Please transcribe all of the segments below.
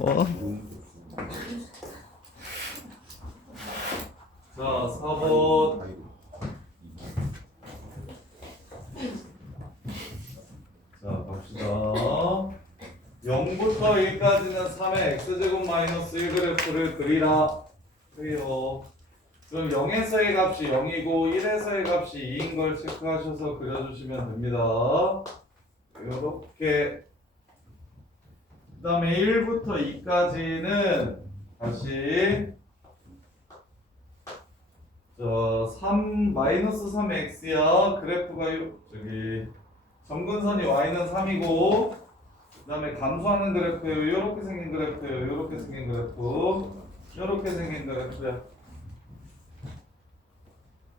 어? 자, 4번. 자, 갑시다. 0부터 1까지는 3의 x제곱 마이너스 1 그래프를 그리라. 그래요. 그럼 0에서의 값이 0이고 1에서의 값이 2인 걸 체크하셔서 그려주시면 됩니다. 이렇게. 그 다음에 1부터 2까지는 다시 3, 3x야. 그래프가 저기 점근선이 y는 3이고 그 다음에 감소하는 그래프예요. 이렇게 생긴 그래프예요. 이렇게 생긴 그래프. 이렇게 생긴 그래프야.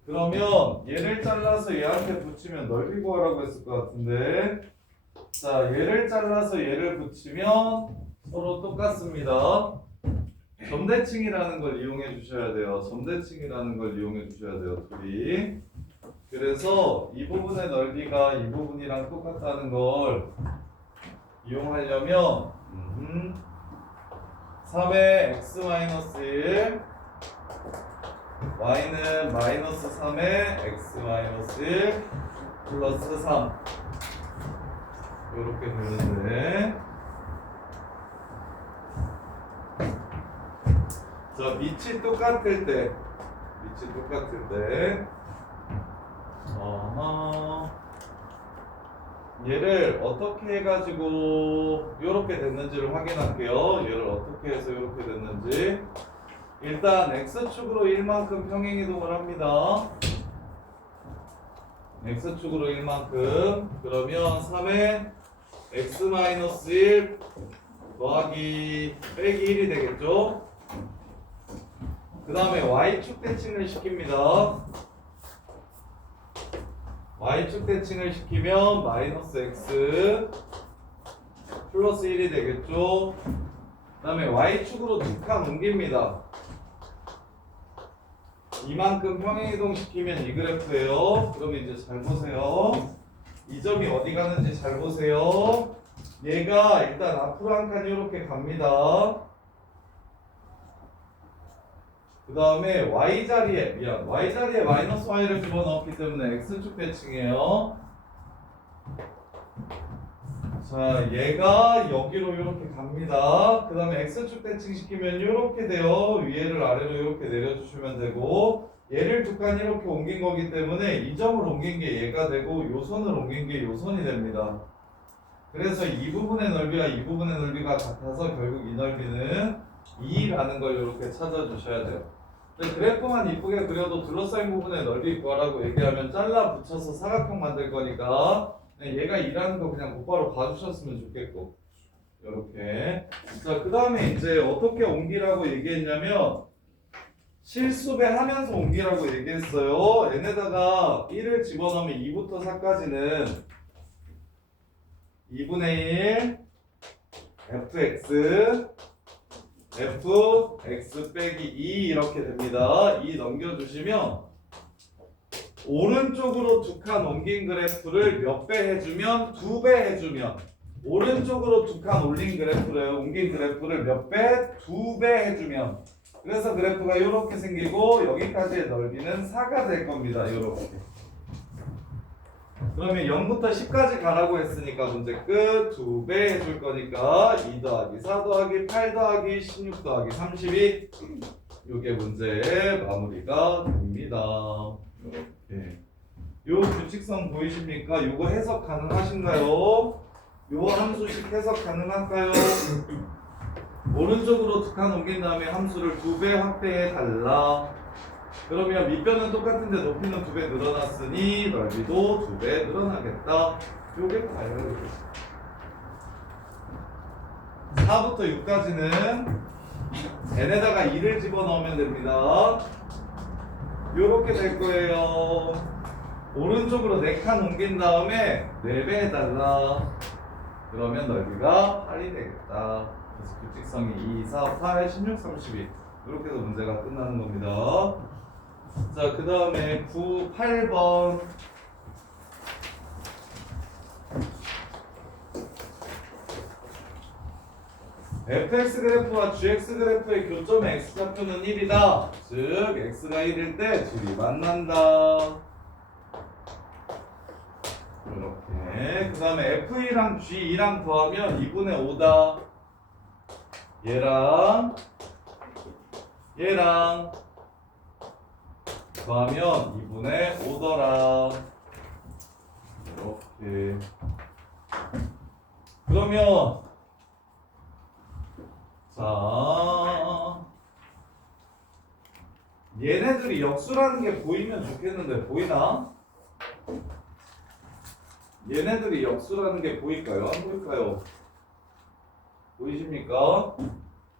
그러면 얘를 잘라서 얘한테 붙이면 넓이 구하라고 했을 것 같은데, 자, 얘를 잘라서 얘를 붙이면 서로 똑같습니다. 점대칭이라는 걸 이용해 주셔야 돼요. 점대칭이라는 걸 이용해 주셔야 돼요. 둘이. 그래서 이 부분의 넓이가 이 부분이랑 똑같다는 걸 이용하려면 3의 x-1 y는 마이너스 3의 x-1 플러스 3 이렇게 되는데, 자, 밑이 똑같을 때 얘를 어떻게 해가지고 이렇게 됐는지를 확인할게요. 얘를 어떻게 해서 이렇게 됐는지. 일단 x축으로 1만큼 평행이동을 합니다. x축으로 1만큼. 그러면 3의 x-1 더하기 빼기 1이 되겠죠? 그 다음에 y축 대칭을 시킵니다. y축 대칭을 시키면 마이너스 x 플러스 1이 되겠죠? 그 다음에 y축으로 두 칸 옮깁니다. 이만큼 평행이동 시키면 이 그래프예요. 그럼 이제 잘 보세요. 이 점이 어디 가는지 잘 보세요. 얘가 일단 앞으로 한 칸 이렇게 갑니다. 그 다음에 y자리에 마이너스 y를 집어넣었기 때문에 x축 대칭이에요. 자, 얘가 여기로 이렇게 갑니다. 그 다음에 x축 대칭 시키면 이렇게 돼요. 위에를 아래로 이렇게 내려주시면 되고, 얘를 두 칸 이렇게 옮긴 거기 때문에 이 점을 옮긴 게 얘가 되고 요 선을 옮긴 게 요 선이 됩니다. 그래서 이 부분의 넓이와 이 부분의 넓이가 같아서 결국 이 넓이는 2라는 걸 이렇게 찾아주셔야 돼요. 근데 그래프만 이쁘게 그려도 둘러싸인 부분의 넓이 구하라고 얘기하면 잘라 붙여서 사각형 만들 거니까 얘가 2라는 거 그냥 곧바로 봐주셨으면 좋겠고, 이렇게. 자, 그 다음에 이제 어떻게 옮기라고 얘기했냐면 실수배 하면서 옮기라고 얘기했어요. n에다가 1을 집어넣으면 2부터 4까지는 2분의 1 fx 빼기 2 이렇게 됩니다. 2 넘겨주시면 오른쪽으로 두 칸 옮긴 그래프를 몇 배 해주면? 2배 해주면, 오른쪽으로 두 칸 올린 그래프를 옮긴 그래프를 몇 배? 2배 해주면, 그래서 그래프가 이렇게 생기고 여기까지의 넓이는 4가 될 겁니다. 이렇게. 그러면 0부터 10까지 가라고 했으니까 문제 끝. 2배 해줄 거니까 2 더하기 4 더하기 8 더하기 16 더하기 32. 이게 문제의 마무리가 됩니다. 이렇게. 요 규칙성 보이십니까? 요거 해석 가능하신가요? 요 함수식 해석 가능할까요? 오른쪽으로 두 칸 옮긴 다음에 함수를 2배 확대해 달라. 그러면 밑변은 똑같은데 높이는 2배 늘어났으니 넓이도 2배 늘어나겠다. 요게 다예요. 4부터 6까지는 n에다가 2를 집어넣으면 됩니다. 요렇게 될 거예요. 오른쪽으로 4칸 옮긴 다음에 4배 해달라. 그러면 넓이가 8이 되겠다. 그래서 규칙성이 2, 4, 8, 16, 32 이렇게 해서 문제가 끝나는 겁니다. 자, 그 다음에 9, 8번. fx 그래프와 gx 그래프의 교점의 x좌표는 1이다. 즉 x가 1일 때 둘이 만난다. 이렇게. 그 다음에 f2랑 g2랑 더하면 2분의 5다. 얘랑 더하면 2분의 5더라. 이렇게. 그러면 자 얘네들이 역수라는 게 보이면 좋겠는데 보이나? 얘네들이 역수라는 게 보일까요? 안 보일까요? 보이십니까?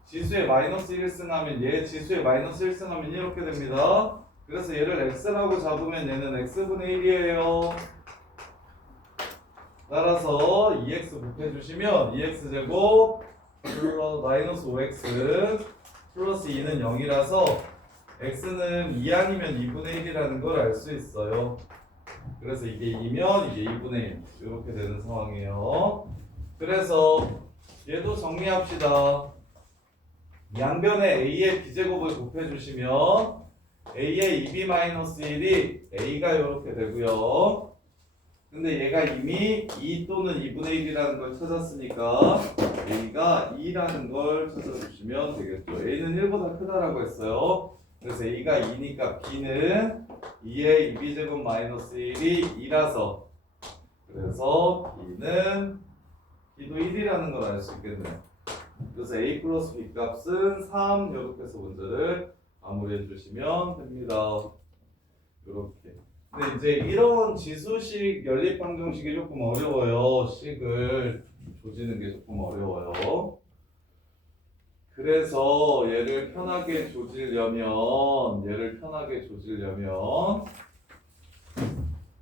지수에 마이너스 1승하면 얘 지수에 마이너스 1승하면 이렇게 됩니다. 그래서 얘를 x라고 잡으면 얘는 x분의 1이에요. 따라서 2x 곱해주시면 2x제곱 마이너스 5x 플러스 2는 0이라서 x는 2 아니면 2분의 1이라는 걸 알 수 있어요. 그래서 이게 2면 이게 2분의 1 이렇게 되는 상황이에요. 그래서 얘도 정리합시다. 양변에 a의 b제곱을 곱해주시면 a의 2b-1이 a가 이렇게 되고요. 근데 얘가 이미 2 또는 2분의 1이라는 걸 찾았으니까 a가 2라는 걸 찾아주시면 되겠죠. a는 1보다 크다라고 했어요. 그래서 a가 2니까 b는 2의 2b제곱 마이너스 1이 2라서 그래서 b도 1이라는 걸 알 수 있겠네요. 그래서 a 플러스 b 값은 3 이렇게 해서 문제를 마무리해 주시면 됩니다. 이렇게. 근데 이제 이런 지수식 연립방정식이 조금 어려워요. 식을 조지는 게 조금 어려워요. 그래서 얘를 편하게 조지려면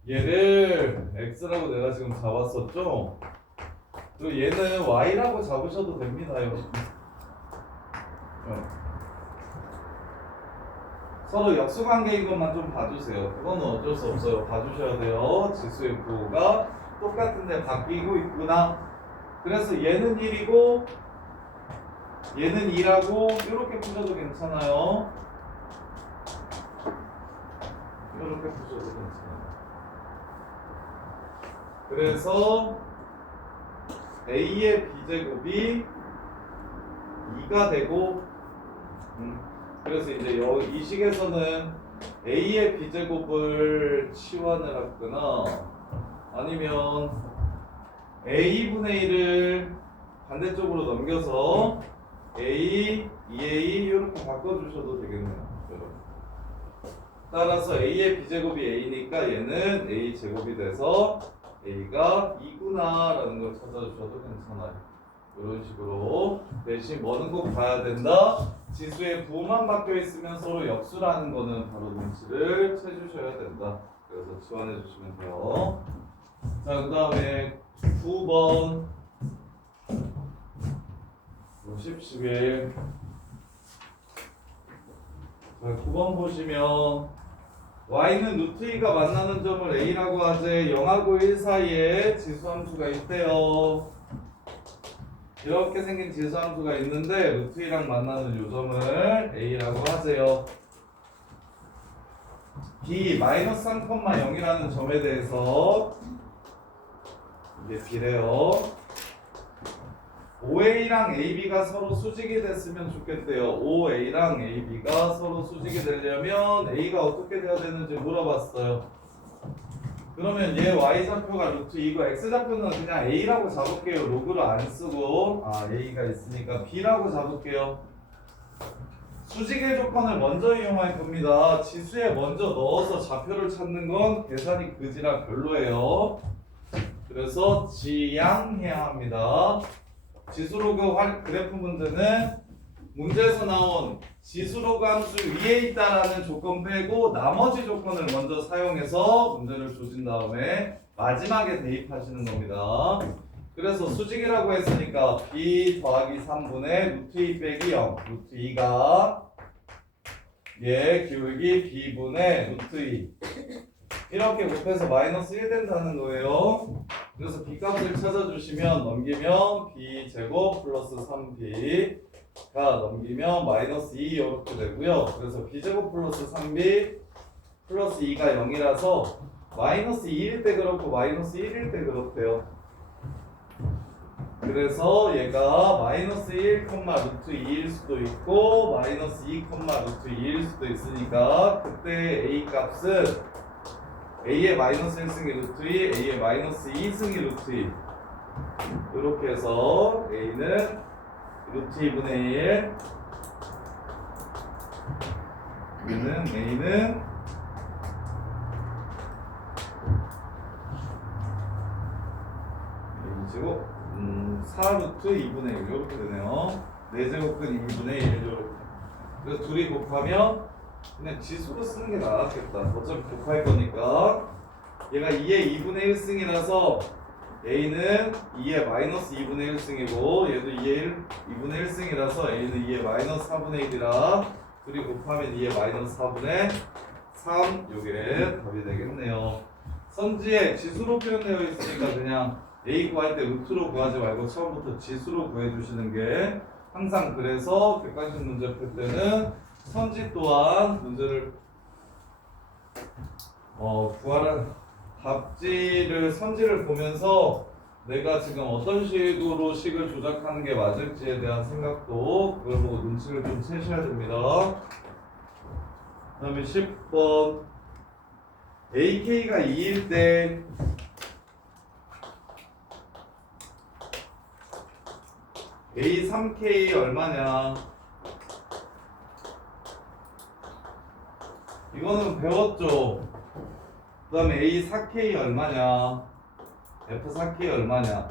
얘를 x라고 내가 지금 잡았었죠? 그리고 얘는 y라고 잡으셔도 됩니다. 여러분. 서로 역수관계인 것만 좀 봐주세요. 그거는 어쩔 수 없어요. 봐주셔야 돼요. 지수의 부호가 똑같은데 바뀌고 있구나. 그래서 얘는 1이고 얘는 2라고 이렇게 푸셔도 괜찮아요. 이렇게 푸셔도 괜찮아요. 그래서 a의 b제곱이 2가 되고 그래서 이제 이 식에서는 a의 b제곱을 치환을 하거나 아니면 a분의 1을 반대쪽으로 넘겨서 a, 2a 이렇게 바꿔주셔도 되겠네요. 따라서 a의 b제곱이 a니까 얘는 a 제곱이 돼서 a가 2구나 라는 걸 찾아주셔도 괜찮아요. 이런 식으로 대신 뭐는 꼭 봐야 된다. 지수의 부호만 바뀌어 있으면 서로 역수라는 거는 바로 눈치를 채주셔야 된다. 그래서 치환해 주시면 돼요. 자, 그 다음에 9번 10, 11 자, 9번 보시면 y는 루트 2가 만나는 점을 a라고 하재 0하고 1 사이에 지수함수가 있대요. 이렇게 생긴 지수함수가 있는데 루트 2랑 만나는 요 점을 a라고 하세요. b 마이너스 3,0이라는 점에 대해서 이게 b래요. OA랑 AB가 서로 수직이 됐으면 좋겠대요. OA랑 AB가 서로 수직이 되려면 A가 어떻게 돼야 되는지 물어봤어요. 그러면 얘 Y좌표가 루트 2고 X좌표는 그냥 A라고 잡을게요. 로그를 안 쓰고 A가 있으니까 B라고 잡을게요. 수직의 조건을 먼저 이용할 겁니다. 지수에 먼저 넣어서 좌표를 찾는 건 계산이 그지라 별로예요. 그래서 지양해야 합니다. 지수로그 그래프 문제는 문제에서 나온 지수로그 함수 위에 있다라는 조건 빼고 나머지 조건을 먼저 사용해서 문제를 조진 다음에 마지막에 대입하시는 겁니다. 그래서 수직이라고 했으니까 b 더하기 3분의 루트 2 빼기 0 루트 2가 얘 기울기 b분의 루트 2 이렇게 곱해서 마이너스 1 된다는 거예요. 그래서 b값을 찾아주시면 넘기면 b제곱 플러스 3b가 넘기면 마이너스 2 이렇게 되고요. 그래서 b제곱 플러스 3b 플러스 2가 0이라서 마이너스 2일 때 그렇고 마이너스 1일 때 그렇대요. 그래서 얘가 마이너스 1, 루트 2일 수도 있고 마이너스 2, 루트 2일 수도 있으니까 그때 a 값은 a의 마이너스 1승이 루트 2, a의 마이너스 2승이 루트 2 이렇게 해서 a는 루트 2분의 1 a는 4루트 2분의 1 이렇게 되네요. 4제곱근 2분의 1 이렇게. 그래서 둘이 곱하면 그냥 지수로 쓰는 게 나았겠다. 어차피 곱할 거니까. 얘가 2의 2분의 1승이라서 a는 2의 마이너스 2분의 1승이고 얘도 2의 2분의 1승이라서 a는 2의 마이너스 4분의 1이라 둘이 곱하면 2의 마이너스 4분의 3 요게 답이 되겠네요. 선지에 지수로 표현되어 있으니까 그냥 a 구할 때 루트로 구하지 말고 처음부터 지수로 구해주시는 게 항상 그래서 객관식 문제 풀 때는 선지 또한 문제를 구하라는 답지를 선지를 보면서 내가 지금 어떤 식으로 식을 조작하는 게 맞을지에 대한 생각도 그걸 보고 눈치를 좀 채셔야 됩니다. 그 다음에 10번 AK가 2일 때 A3K 얼마냐? 이거는 배웠죠? 그 다음에 A4K 얼마냐? F4K 얼마냐?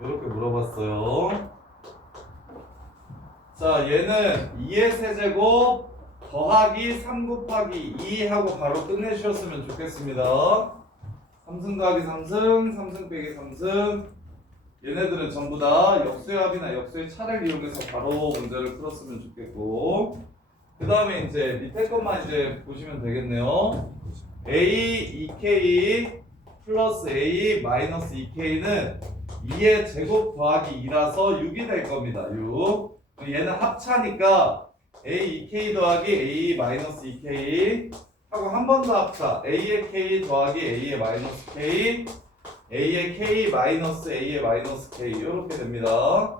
이렇게 물어봤어요. 자, 얘는 2의 세제곱 더하기 3 곱하기 2 하고 바로 끝내주셨으면 좋겠습니다. 3승 더하기 3승, 3승 빼기 3승. 얘네들은 전부 다 역수의 합이나 역수의 차를 이용해서 바로 문제를 풀었으면 좋겠고, 그 다음에 이제 밑에 것만 이제 보시면 되겠네요. A 2K 플러스 A 마이너스 2K는 2의 제곱 더하기 2라서 6이 될 겁니다. 6. 얘는 합차니까 A 2K 더하기 A 마이너스 2K 하고 한 번 더 합차. A의 K 더하기 A의 마이너스 K A의 K 마이너스 A의 마이너스 K 이렇게 됩니다.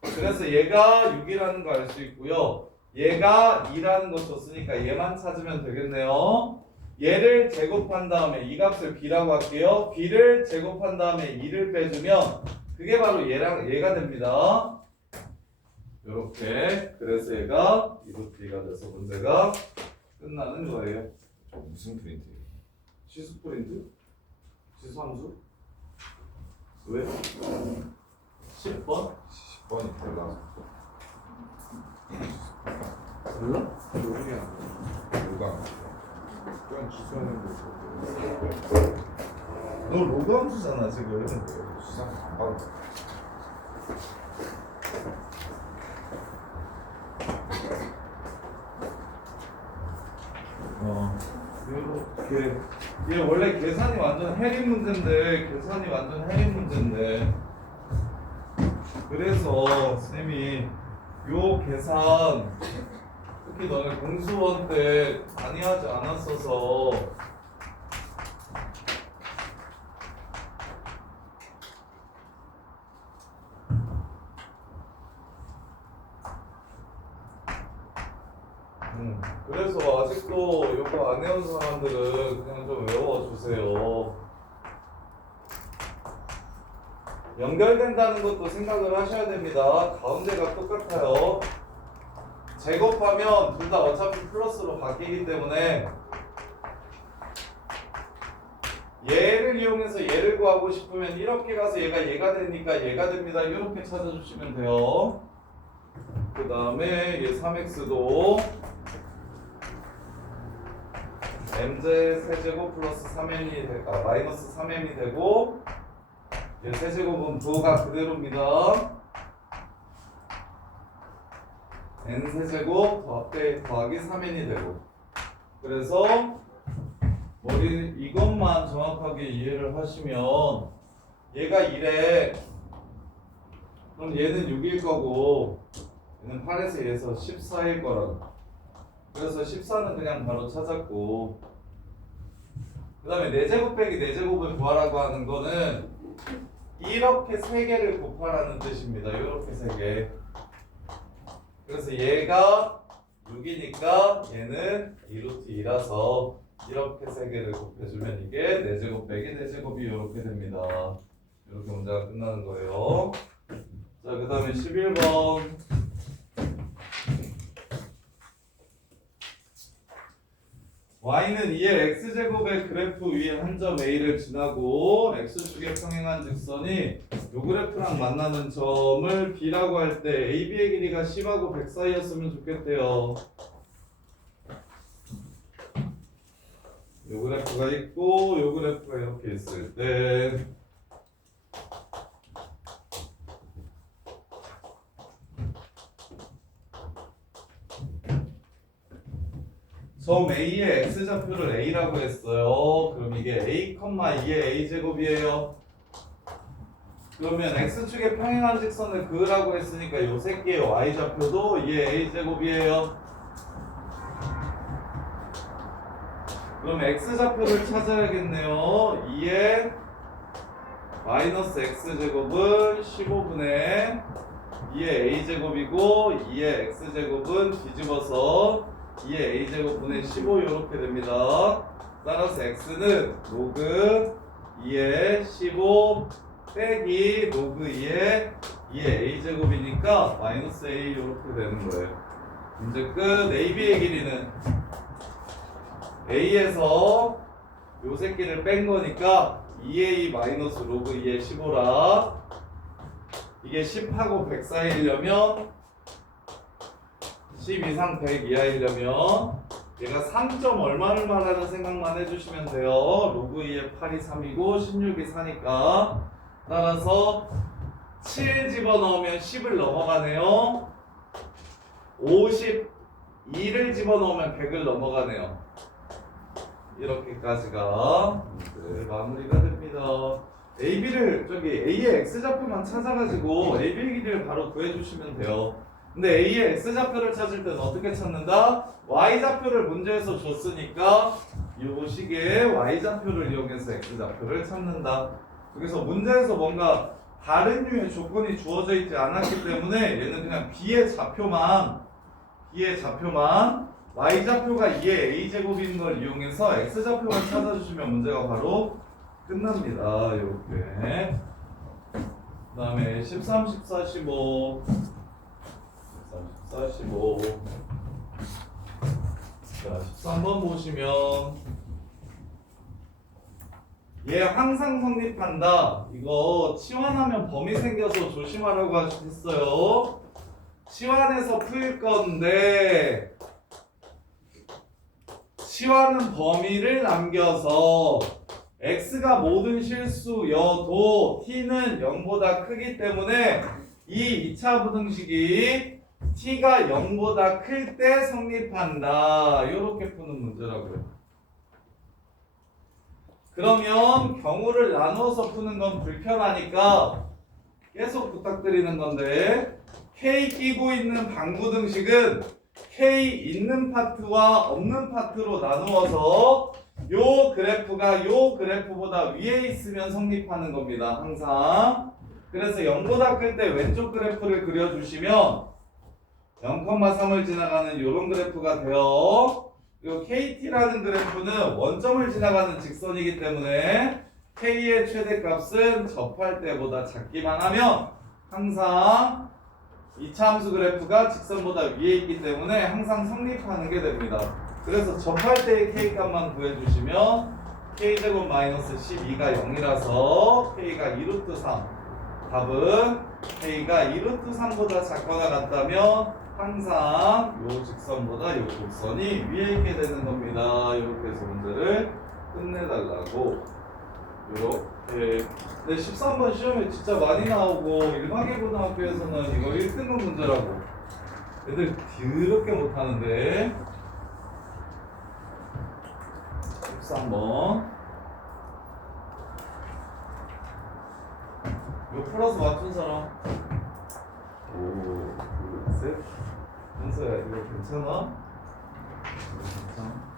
그래서 얘가 6이라는 거 알 수 있고요. 얘가 2라는 거 줬으니까 얘만 찾으면 되겠네요. 얘를 제곱한 다음에 이 값을 b라고 할게요. b를 제곱한 다음에 2를 빼주면 그게 바로 얘가 됩니다. 이렇게. 그래서 얘가 2루트 2가 돼서 문제가 끝나는 거예요. 무슨 프린트예요? 지수 프린트? 지수 함수? 왜? 10번? 10번이 달라서 몰라? 누가 그냥 기수하는 너 로그 함수잖아 지금. 수상 안 받은 이렇게 얘 원래 계산이 완전 해리 문제인데 그래서 쌤이 요 계산 특히 너네 공수원 때 많이 하지 않았어서 그래서 아직도 이거 안 외운 사람들은 그냥 좀 외워주세요. 연결된다는 것도 생각을 하셔야 됩니다. 가운데가 똑같아요. 제곱하면 둘 다 어차피 플러스로 바뀌기 때문에 얘를 이용해서 얘를 구하고 싶으면 이렇게 가서 얘가 되니까 얘가 됩니다. 이렇게 찾아주시면 돼요. 그 다음에 얘 3x도 mj 세제곱 플러스 3n이 마이너스 3m이 되고 얘 세제곱은 부호가 그대로입니다. n 세제곱 더하기 3n이 되고 그래서 이것만 정확하게 이해를 하시면 얘가 1에 그럼 얘는 6일 거고 얘는 8에서 2에서 14일 거라고. 그래서 14는 그냥 바로 찾았고 그 다음에 4제곱 빼기 4제곱을 구하라고 하는 거는 이렇게 3개를 곱하라는 뜻입니다. 이렇게 3개. 그래서 얘가 6이니까 얘는 2루트 2라서 이렇게 3개를 곱해주면 이게 4제곱 빼기 4제곱이 이렇게 됩니다. 이렇게 문제가 끝나는 거예요. 자, 그 다음에 11번. y는 2의 x제곱의 그래프 위에 한 점 a를 지나고 x축에 평행한 직선이 요 그래프랑 만나는 점을 b라고 할 때 ab의 길이가 10하고 100 사이였으면 좋겠대요. 요 그래프가 있고 요 그래프가 이렇게 있을 때 점 A의 X좌표를 A라고 했어요. 그럼 이게 A, 2의 A제곱이에요. 그러면 X축에 평행한 직선을 그으라고 했으니까 요 새끼의 Y좌표도 2의 A제곱이에요. 그럼 X좌표를 찾아야겠네요. 2의 마이너스 X제곱은 15분의 2의 A제곱이고 2의 X제곱은 뒤집어서 2의 A제곱분의 15 이렇게 됩니다. 따라서 X는 로그 2의 15 빼기 로그 2의 A제곱이니까 마이너스 A 이렇게 되는 거예요. 문제 끝. AB의 길이는 A에서 요 새끼를 뺀 거니까 2A 마이너스 로그 2의 15라 이게 10하고 100 사이려면 10 이상 100 이하이려면 얘가 3점 얼마를 말하는 생각만 해주시면 돼요. 로그 2의 8이 3이고 16이 4니까 따라서 7 집어넣으면 10을 넘어가네요. 52를 집어넣으면 100을 넘어가네요. 이렇게까지가 마무리가 됩니다. AB를 A의 X좌표만 찾아가지고 AB의 길이를 바로 구해주시면 돼요. 근데 A의 X좌표를 찾을 때는 어떻게 찾는다? Y좌표를 문제에서 줬으니까 이 식의 Y좌표를 이용해서 X좌표를 찾는다. 그래서 문제에서 뭔가 다른 류의 조건이 주어져 있지 않았기 때문에 얘는 그냥 B의 좌표만 Y좌표가 2의 A제곱인 걸 이용해서 X좌표만 찾아주시면 문제가 바로 끝납니다. 이렇게. 그 다음에 13, 14, 15 45. 자, 13번 보시면 얘 항상 성립한다. 이거 치환하면 범위 생겨서 조심하라고 했어요. 치환해서 풀 건데 치환은 범위를 남겨서 x가 모든 실수여도 t는 0보다 크기 때문에 이 2차 부등식이 t가 0보다 클 때 성립한다. 이렇게 푸는 문제라고요. 그러면 경우를 나누어서 푸는 건 불편하니까 계속 부탁드리는 건데 K 끼고 있는 방부등식은 K 있는 파트와 없는 파트로 나누어서 요 그래프가 요 그래프보다 위에 있으면 성립하는 겁니다. 항상. 그래서 0보다 클 때 왼쪽 그래프를 그려주시면 0,3을 지나가는 이런 그래프가 돼요. 그리고 KT라는 그래프는 원점을 지나가는 직선이기 때문에 K의 최대값은 접할 때보다 작기만 하면 항상 2차 함수 그래프가 직선보다 위에 있기 때문에 항상 성립하는 게 됩니다. 그래서 접할 때의 K값만 구해주시면 K제곱 마이너스 12가 0이라서 K가 2루트 3 답은 K가 2루트 3보다 작거나 같다면 항상 요 직선보다 요 곡선이 위에 있게 되는 겁니다. 이렇게 해서 문제를 끝내달라고. 이렇게. 근데 13번 시험에 진짜 많이 나오고 일반계고등학교에서는 이거 1등급 문제라고. 애들 더럽게 못하는데 13번. 요 플러스 맞춘 사람. 오, 둘, 셋. 은서야, 이거 괜찮아? 괜찮아?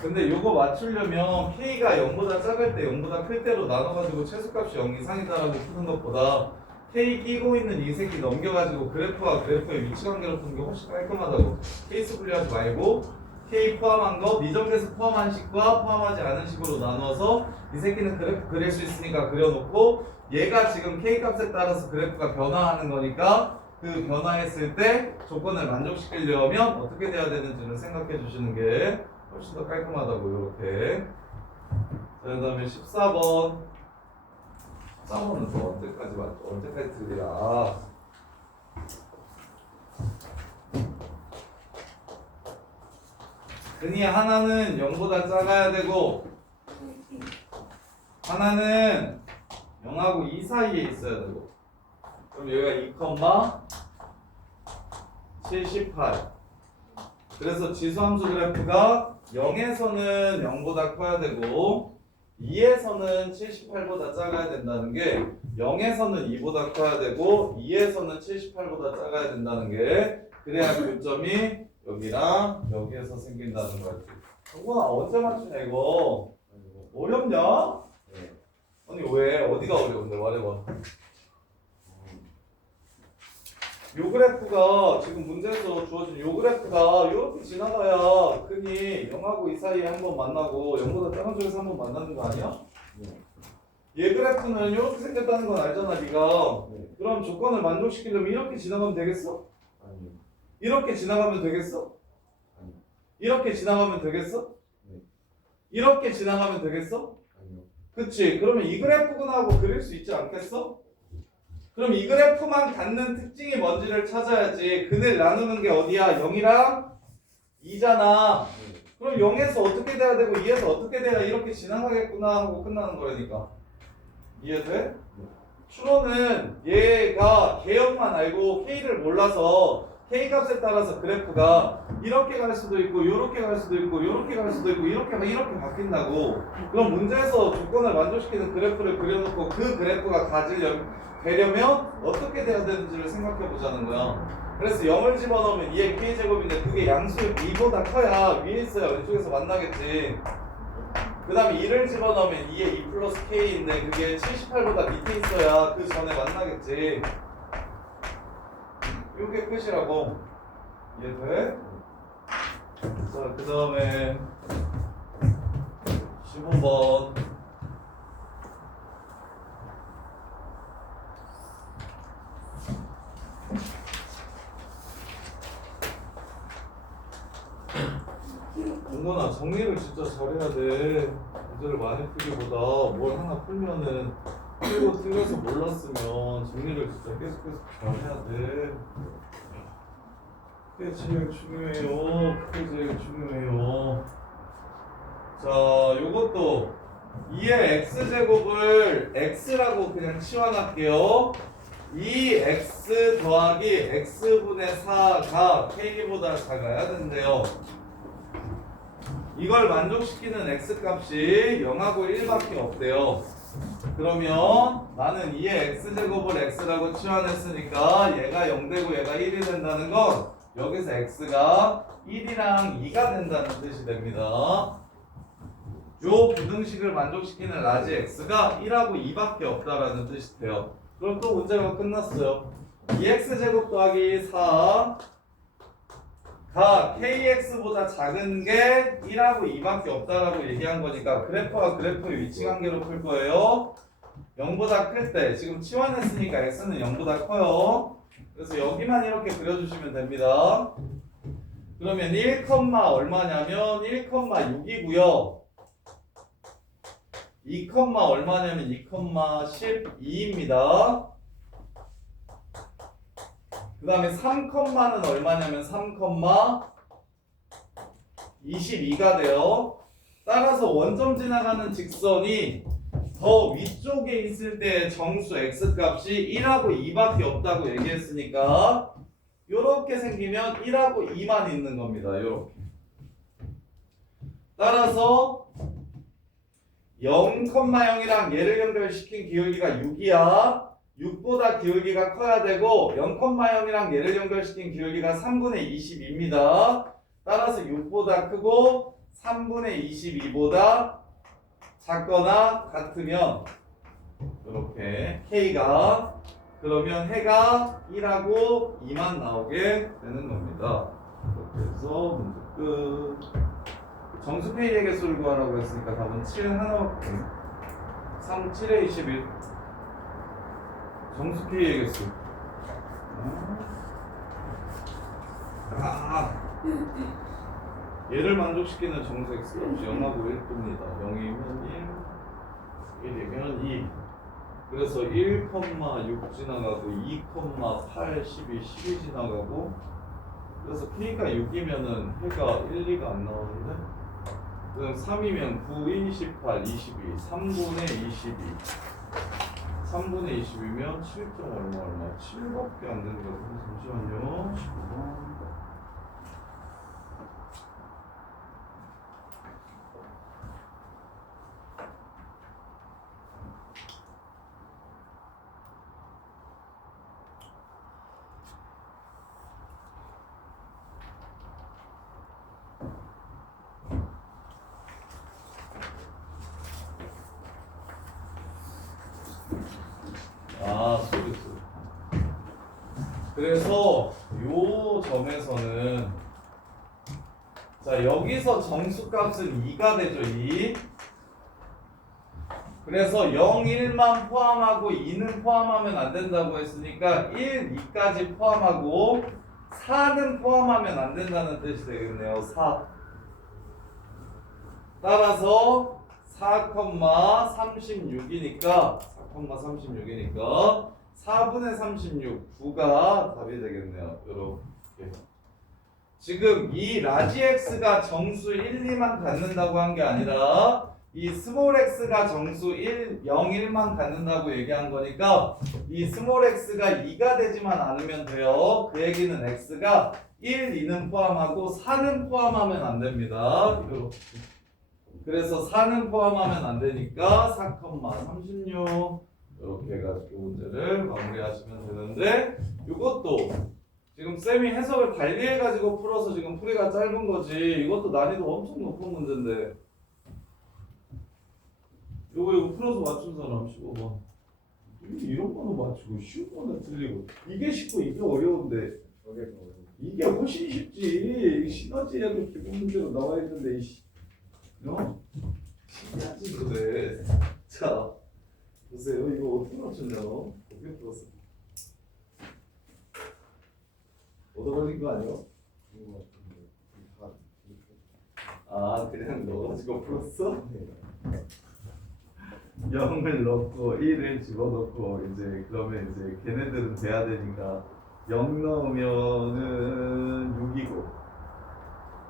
근데 요거 맞추려면 K가 0보다 작을 때 0보다 클 때로 나눠가지고 최소값이 0 이상이다라고 푸는 것보다 K 끼고 있는 이 새끼 넘겨가지고 그래프와 그래프의 위치관계로 푸는 게 훨씬 깔끔하다고. 케이스 분리하지 말고 K 포함한 거, 미정계수 포함한 식과 포함하지 않은 식으로 나눠서 이 새끼는 그래프 그릴 수 있으니까 그려놓고 얘가 지금 K 값에 따라서 그래프가 변화하는 거니까 그 변화했을 때 조건을 만족시키려면 어떻게 돼야 되는지를 생각해 주시는 게 훨씬 더 깔끔하다고. 이렇게. 자, 그 다음에 14번. 14번은 또 언제까지 맞죠? 언제까지 틀리라. 근이 하나는 0보다 작아야 되고 하나는 0하고 2 사이에 있어야 되고. 그럼 여기가 2,78. 그래서 지수함수 그래프가 0에서는 0보다 커야 되고 2에서는 78보다 작아야 된다는 게 0에서는 2보다 커야 되고 2에서는 78보다 작아야 된다는 게 그래야 교점이 여기랑 여기에서 생긴다는 거지. 정근아 언제 맞추냐 이거? 어렵냐? 네. 아니 왜? 어디가 어려운데? 말해봐. 요 그래프가 지금 문제에서 주어진 요 그래프가 이렇게 지나가야 근이 0하고 2 사이에 한번 만나고 0보다 작은 쪽에서 한번 만나는 거 아니야? 네. 얘 그래프는 이렇게 생겼다는 건 알잖아 네가. 네. 그럼 조건을 만족시키려면 이렇게 지나가면 되겠어? 아니요. 이렇게 지나가면 되겠어? 아니요. 이렇게 지나가면 되겠어? 네. 이렇게 지나가면 되겠어? 아니요. 그치? 그러면 이 그래프근하고 그릴 수 있지 않겠어? 그럼 이 그래프만 갖는 특징이 뭔지를 찾아야지. 근을 나누는 게 어디야? 0이랑 2잖아. 네. 그럼 0에서 어떻게 돼야 되고 2에서 어떻게 돼야 이렇게 지나가겠구나 하고 끝나는 거라니까. 이해돼? 네. 추론은 얘가 개형만 알고 K를 몰라서 K 값에 따라서 그래프가 이렇게 갈 수도 있고 이렇게 갈 수도 있고 이렇게 갈 수도 있고 이렇게 바뀐다고. 그럼 문제에서 조건을 만족시키는 그래프를 그려놓고 그 그래프가 되려면 어떻게 돼야 되는지를 생각해 보자는 거야. 그래서 0을 집어넣으면 2의 K제곱인데 그게 양수의 2보다 커야 위에 있어야 왼쪽에서 만나겠지. 그 다음에 2를 집어넣으면 2의 2 플러스 K인데 그게 78보다 밑에 있어야 그 전에 만나겠지. 요게 끝이라고. 이해돼? 자, 그 다음에 15번. 은건아 정리를 진짜 잘해야 돼. 문제를 많이 풀기보다 뭘 하나 풀면은 풀고 틀려서 몰랐으면 정리를 진짜 계속 잘해야 돼. 그게 제일 중요해요. 그게 제일 중요해요. 자, 요것도 2의 x제곱을 x라고 그냥 치환할게요. 2x 더하기 x분의 4가 k보다 작아야 된대요. 이걸 만족시키는 x값이 0하고 1밖에 없대요. 그러면 나는 2의 x제곱을 x라고 치환했으니까 얘가 0되고 얘가 1이 된다는 건 여기서 x가 1이랑 2가 된다는 뜻이 됩니다. 요 부등식을 만족시키는 라지 x가 1하고 2밖에 없다라는 뜻이 돼요. 그럼 또 문제가 끝났어요. 2x제곱 더하기 4 가 kx보다 작은 게 1하고 2밖에 없다라고 얘기한 거니까 그래프와 그래프의 위치 관계로 풀 거예요. 0보다 클 때 지금 치환했으니까 x는 0보다 커요. 그래서 여기만 이렇게 그려주시면 됩니다. 그러면 1, 얼마냐면 1,6이고요. 2, 얼마냐면 2,12입니다. 그 다음에 3,는 얼마냐면 3,22가 돼요. 따라서 원점 지나가는 직선이 더 위쪽에 있을 때 정수 x값이 1하고 2밖에 없다고 얘기했으니까 요렇게 생기면 1하고 2만 있는 겁니다. 요렇게. 따라서 0,0이랑 얘를 연결시킨 기울기가 6이야. 6보다 기울기가 커야 되고 0,0이랑 얘를 연결시킨 기울기가 3분의 20입니다. 따라서 6보다 크고 3분의 22보다 작거나 같으면 이렇게 K가 그러면 해가 1하고 2만 나오게 되는 겁니다. 이렇게 해서 문제 끝. 정수 K의 개수를 구하라고 했으니까 답은 7 하나밖에 3, 7에 21 정수 K의 개수. 얘를 만족시키는 정수 X값이 0하고 1입니다. 0이면 1, 1이면 2. 그래서 1,6 지나가고 2,8, 12, 12 지나가고 그래서 K가 6이면은 해가 1, 2가 안 나오는데 그럼 3이면 9, 28, 22 3분의 22 3분의 22면 7. 얼마 7밖에 안 되는 거거든요. 잠시만요. 15번 소리. 그래서 요 점에서는 자 여기서 정수값은 2가 되죠. 2. 그래서 0, 1만 포함하고 2는 포함하면 안 된다고 했으니까 1, 2까지 포함하고 4는 포함하면 안 된다는 뜻이 되겠네요. 4. 따라서 4,36이니까 4,36이니까 4분의 36, 9가 답이 되겠네요. 이렇게. 지금 이 라지 X가 정수 1, 2만 갖는다고 한 게 아니라 이 스몰 x가 정수 1, 0, 1만 갖는다고 얘기한 거니까 이 스몰 x가 2가 되지만 않으면 돼요. 그 얘기는 x가 1, 2는 포함하고 4는 포함하면 안 됩니다. 이렇게. 그래서 4는 포함하면 안 되니까 4,36 이렇게 해가지고 문제를 마무리하시면 되는데 이것도 지금 쌤이 해석을 달리 해가지고 풀어서 지금 풀이가 짧은 거지 이것도 난이도 엄청 높은 문제인데 이거 풀어서 맞춘 사람 15번 이런 거는 맞추고 쉬운 거는 틀리고 이게 쉽고 이게 어려운데 이게 훨씬 쉽지 시너지하고 기본 문제로 나와 있는데 신기하지 그래. 자 보세요 이거 어떻게 맞췄냐고 어떻게 풀었어? 얻어 걸린 거 아니야? 아 그냥 넣어가지고 풀었어? 0을 넣고 1을 집어넣고 이제 그러면 이제 걔네들은 돼야 되니까 0 넣으면은 6이고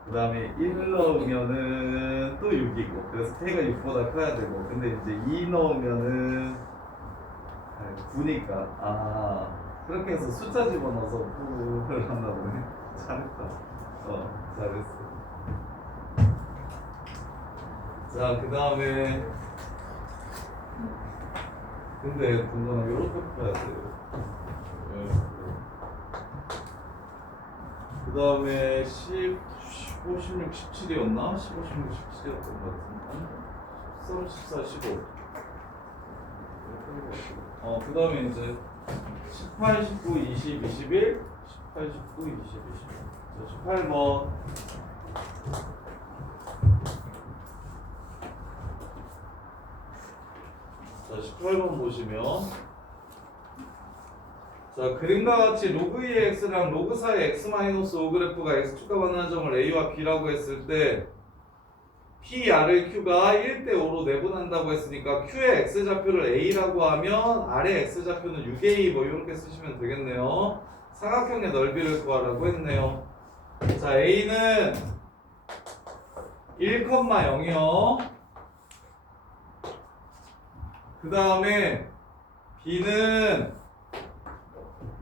그 다음에 1 넣으면은 또 6이고 그래서 K가 6보다 커야 되고 근데 이제 2 넣으면은 9니까 그렇게 해서 숫자 집어넣어서 풀을 한다 보네. 잘했다. 잘했어. 자, 그 다음에 근데 동전아 이렇게 풀어야 돼요. 그 다음에 10, 15, 16, 17이었나? 15, 16, 17이었던 것 같은데 13, 14, 15 그 다음에 이제 18, 19, 20, 21 18, 19, 20, 21 자, 18번 자, 18번 보시면 자, 그림과 같이 로그 2의 x랑 로그 4의 x-5 그래프가 x축과 만나는 점을 a와 b라고 했을 때 p, r을 q가 1대 5로 내분한다고 했으니까 q의 x좌표를 a라고 하면 r의 x좌표는 6a 뭐 이렇게 쓰시면 되겠네요. 삼각형의 넓이를 구하라고 했네요. 자, a는 1,0이요. 그 다음에 b는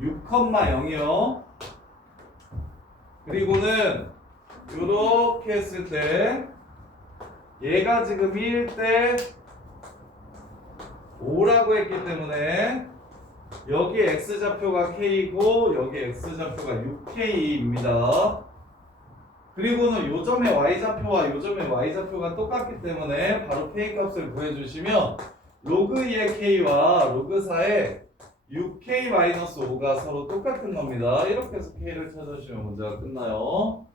6,0이요. 그리고는 이렇게 했을 때 얘가 지금 1대 5라고 했기 때문에 여기 x좌표가 k이고 여기 x좌표가 6k입니다. 그리고는 요점의 y좌표와 요점의 y좌표가 똑같기 때문에 바로 k 값을 구해주시면 로그 2의 k와 로그 4의 6k-5가 서로 똑같은 겁니다. 이렇게 해서 k를 찾아주시면 문제가 끝나요.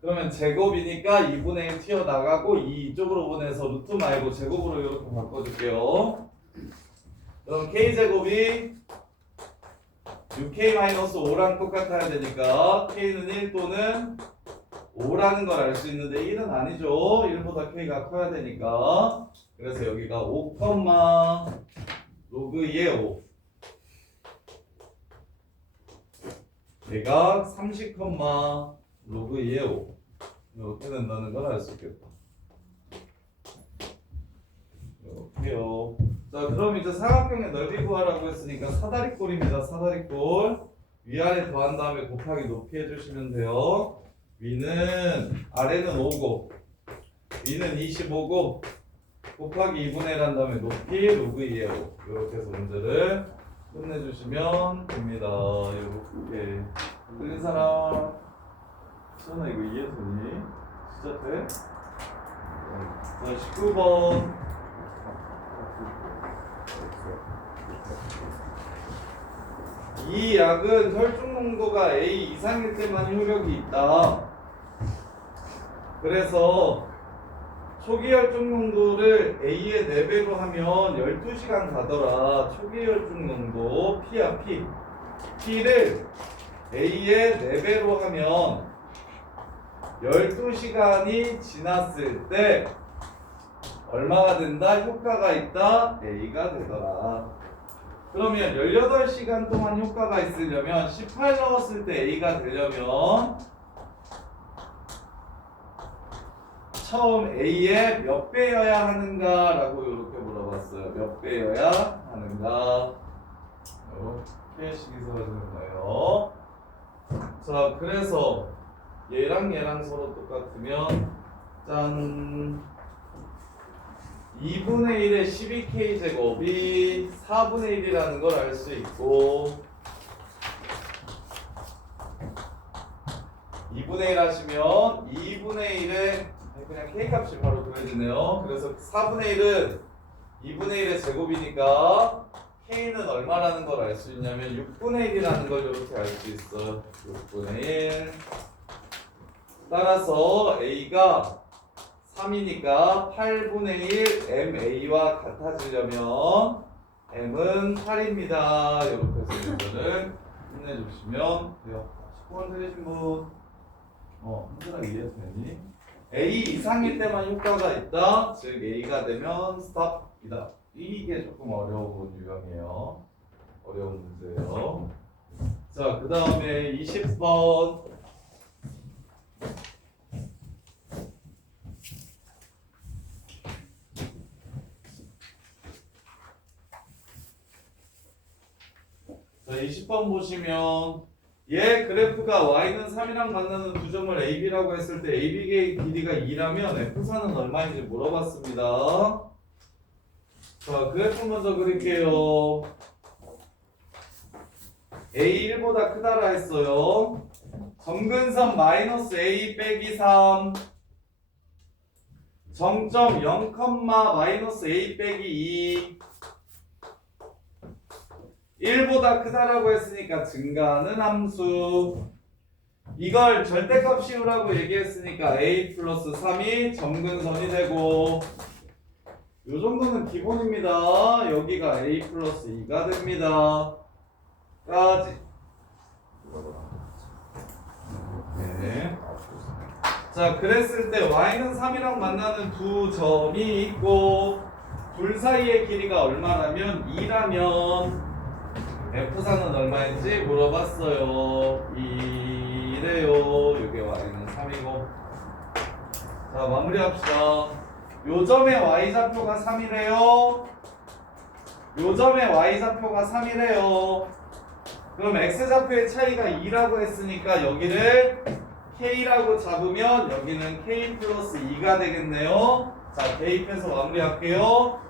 그러면 제곱이니까 2분의 1 튀어나가고 이쪽으로 보내서 루트 말고 제곱으로 이렇게 바꿔줄게요. 그럼 k제곱이 6k-5랑 똑같아야 되니까 k는 1 또는 5라는 걸 알 수 있는데 1은 아니죠. 1보다 k가 커야 되니까. 그래서 여기가 5, 로그 2의 5. 얘가 30, 로그 2의 5. 이렇게 된다는 걸 알 수 있겠다. 이렇게요. 자, 그럼 이제 사각형의 넓이 구하라고 했으니까 사다리꼴입니다. 사다리꼴. 위아래 더한 다음에 곱하기 높이 해주시면 돼요. 위는 아래는 5고 위는 25고 곱하기 2분의 1 한 다음에 높이 로그 2의 5. 이렇게 해서 문제를 끝내주시면 됩니다. 이렇게 틀린 사람 수연아 이거 이해했니? 진짜 돼? 자 19번 이 약은 혈중 농도가 A 이상일 때만 효력이 있다. 그래서 초기 혈중 농도를 A의 4배로 하면 12시간 가더라. 초기 혈중 농도 P야 P. P를 A의 4배로 하면 12시간이 지났을 때 얼마가 된다? 효과가 있다? A가 되더라. 그러면 18시간 동안 효과가 있으려면 18 넣었을 때 A가 되려면 처음 A의 몇 배여야 하는가 라고 이렇게 물어봤어요. 몇 배여야 하는가. 이렇게 식이서가 되는 거예요. 자, 그래서 얘랑 얘랑 서로 똑같으면 짠 2분의 1의 12k 제곱이 4분의 1이라는 걸 알 수 있고 2분의 1 하시면 2분의 1의 그냥 k 값이 바로 구해지네요. 그래서 4분의 1은 2분의 1의 제곱이니까 k는 얼마라는 걸 알 수 있냐면 6분의 1이라는 걸 이렇게 알 수 있어요. 6분의 1 따라서 a가 3이니까 8분의 1 MA와 같아지려면 M은 8입니다. 이렇게 해서 이거를 끝내주시면 돼요. 19번 틀리신 분 흔들어 이해했니? A 이상일 때만 효과가 있다. 즉 A가 되면 스탑이다. 이게 조금 어려운 유형이에요. 어려운 문제예요. 자, 그 다음에 20번 자, 20번 보시면 얘 그래프가 y는 3이랑 만나는 두 점을 AB라고 했을 때 AB의 길이가 2라면 F4는 얼마인지 물어봤습니다. 자, 그래프 먼저 그릴게요. A1보다 크다라 했어요. 점근선 마이너스 A 빼기 3 정점 0, 마이너스 A 빼기 2 1보다 크다라고 했으니까 증가하는 함수 이걸 절대값 씌우라고 얘기했으니까 A 플러스 3이 점근선이 되고 요 정도는 기본입니다. 여기가 A 플러스 2가 됩니다. 까지. 네. 자, 그랬을 때 y는 3이랑 만나는 두 점이 있고 둘 사이의 길이가 얼마라면 2라면 F4는 얼마인지 물어봤어요. 2래요. 이게 y는 3이고. 자, 마무리합시다. 요 점의 y좌표가 3이래요. 요 점의 y좌표가 3이래요. 그럼 x좌표의 차이가 2라고 했으니까 여기를 k라고 잡으면 여기는 k 플러스 2가 되겠네요. 자, 대입해서 마무리할게요.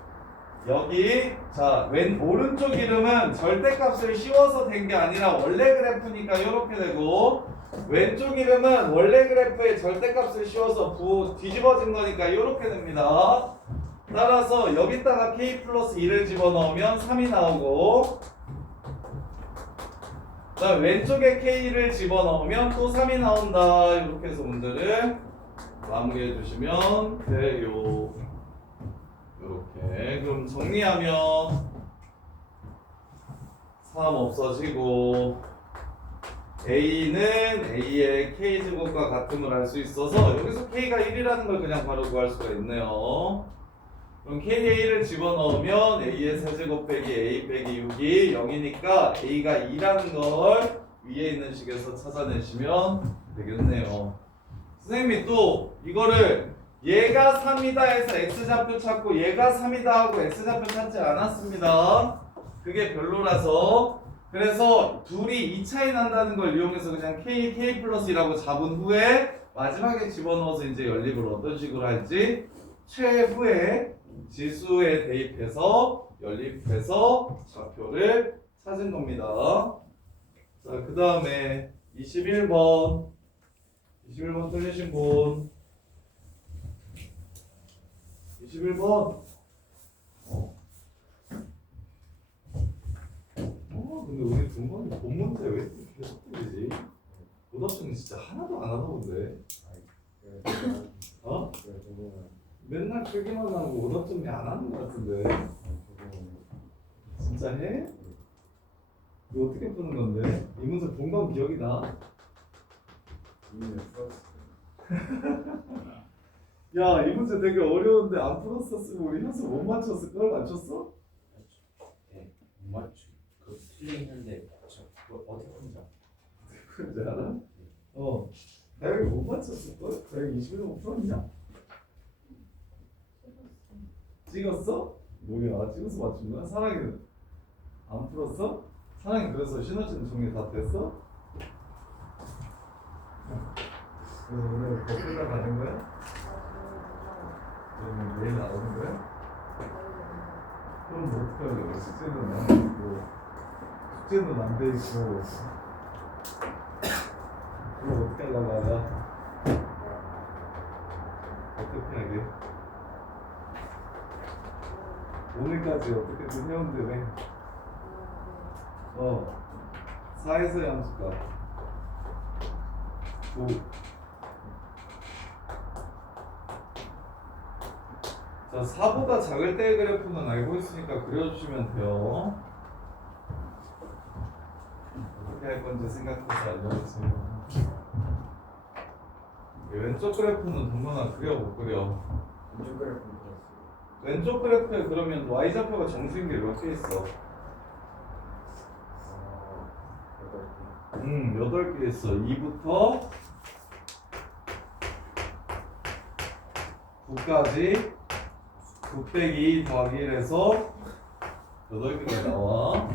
여기 자, 오른쪽 이름은 절대값을 씌워서 된 게 아니라 원래 그래프니까 이렇게 되고, 왼쪽 이름은 원래 그래프에 절대값을 씌워서 뒤집어진 거니까 이렇게 됩니다. 따라서 여기다가 k 플러스 2를 집어넣으면 3이 나오고, 자, 왼쪽에 k를 집어넣으면 또 3이 나온다. 이렇게 해서 문제를 마무리해 주시면 돼요. 이렇게. 그럼 정리하면 3 없어지고, A는 A의 K제곱과 같음을 알 수 있어서 여기서 K가 1이라는 걸 그냥 바로 구할 수가 있네요. 그럼 KA를 집어넣으면 A의 세제곱 빼기 A 빼기 6이 0이니까 A가 2라는 걸 위에 있는 식에서 찾아내시면 되겠네요. 선생님이 또 이거를 얘가 3이다 해서 X좌표 찾고 얘가 3이다 하고 X좌표 찾지 않았습니다. 그게 별로라서. 그래서 둘이 2차이 난다는 걸 이용해서 그냥 K 플러스 2라고 잡은 후에 마지막에 집어넣어서 이제 연립을 어떤 식으로 할지 최후에 지수에 대입해서 연립해서 좌표를 찾은 겁니다. 자, 그 다음에 21번 틀리신 분 21번. 근데 우리 본 문제 왜 이렇게 계속 틀리지? 오답수는 진짜 하나도 안 하나 본데. 어? 맨날 풀기만 하고 오답수는 안 하는 것 같은데. 진짜 해? 이거 어떻게 푸는 건데? 이 문제 본 건 기억이 나? 야, 이 문제 되게 어려운데 안 풀었었으면 우리 현수 못 맞췄을 걸? 맞췄어? 네, 못 맞추. 그 틀리는데 그거 어떻게 혼자? 그런지 알아? 대학이 못 맞췄을 걸? 대학이 21번 풀었냐? 찍었어? 뭐야, 찍어서 맞춘 거야? 사랑이는 안 풀었어? 사랑이 그래서 시너지는 정리 다 됐어? 그래서 오늘 더 풀다 가는 거야? 그러면 내일 나오는 거야? 그럼 뭐 어떡하려고? 숙제는 안 돼 있고 숙제는 안 돼 있고 그럼 어떻게 하려고 하냐? 어떻게 하게? 오늘까지 어떻게든 해온다며. 사에서의 함수가 9. 자, 4보다 작을 때의 그래프는 알고 있으니까 그려주시면 돼요. 어떻게 할 건지 생각해서 알려주세요. 왼쪽 그래프는 동건아 그려 못 그려? 왼쪽 그래프 들었어요. 왼쪽 그래프에 그러면 y좌표가 정수인게 몇 개 있어? 8개 있어. 2부터 9까지 9 빼기 2 더하기 1에서 8개가 나와.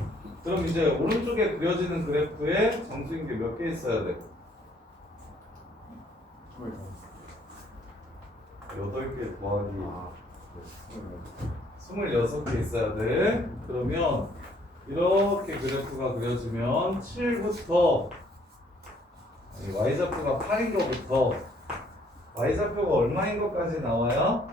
그럼 이제 오른쪽에 그려지는 그래프에 정수인 게 몇 개 있어야 돼? 8개 더하기 26개 있어야 돼. 그러면 이렇게 그래프가 그려지면 7부터 y좌표가 8인 것부터 y좌표가 얼마인 것까지 나와요?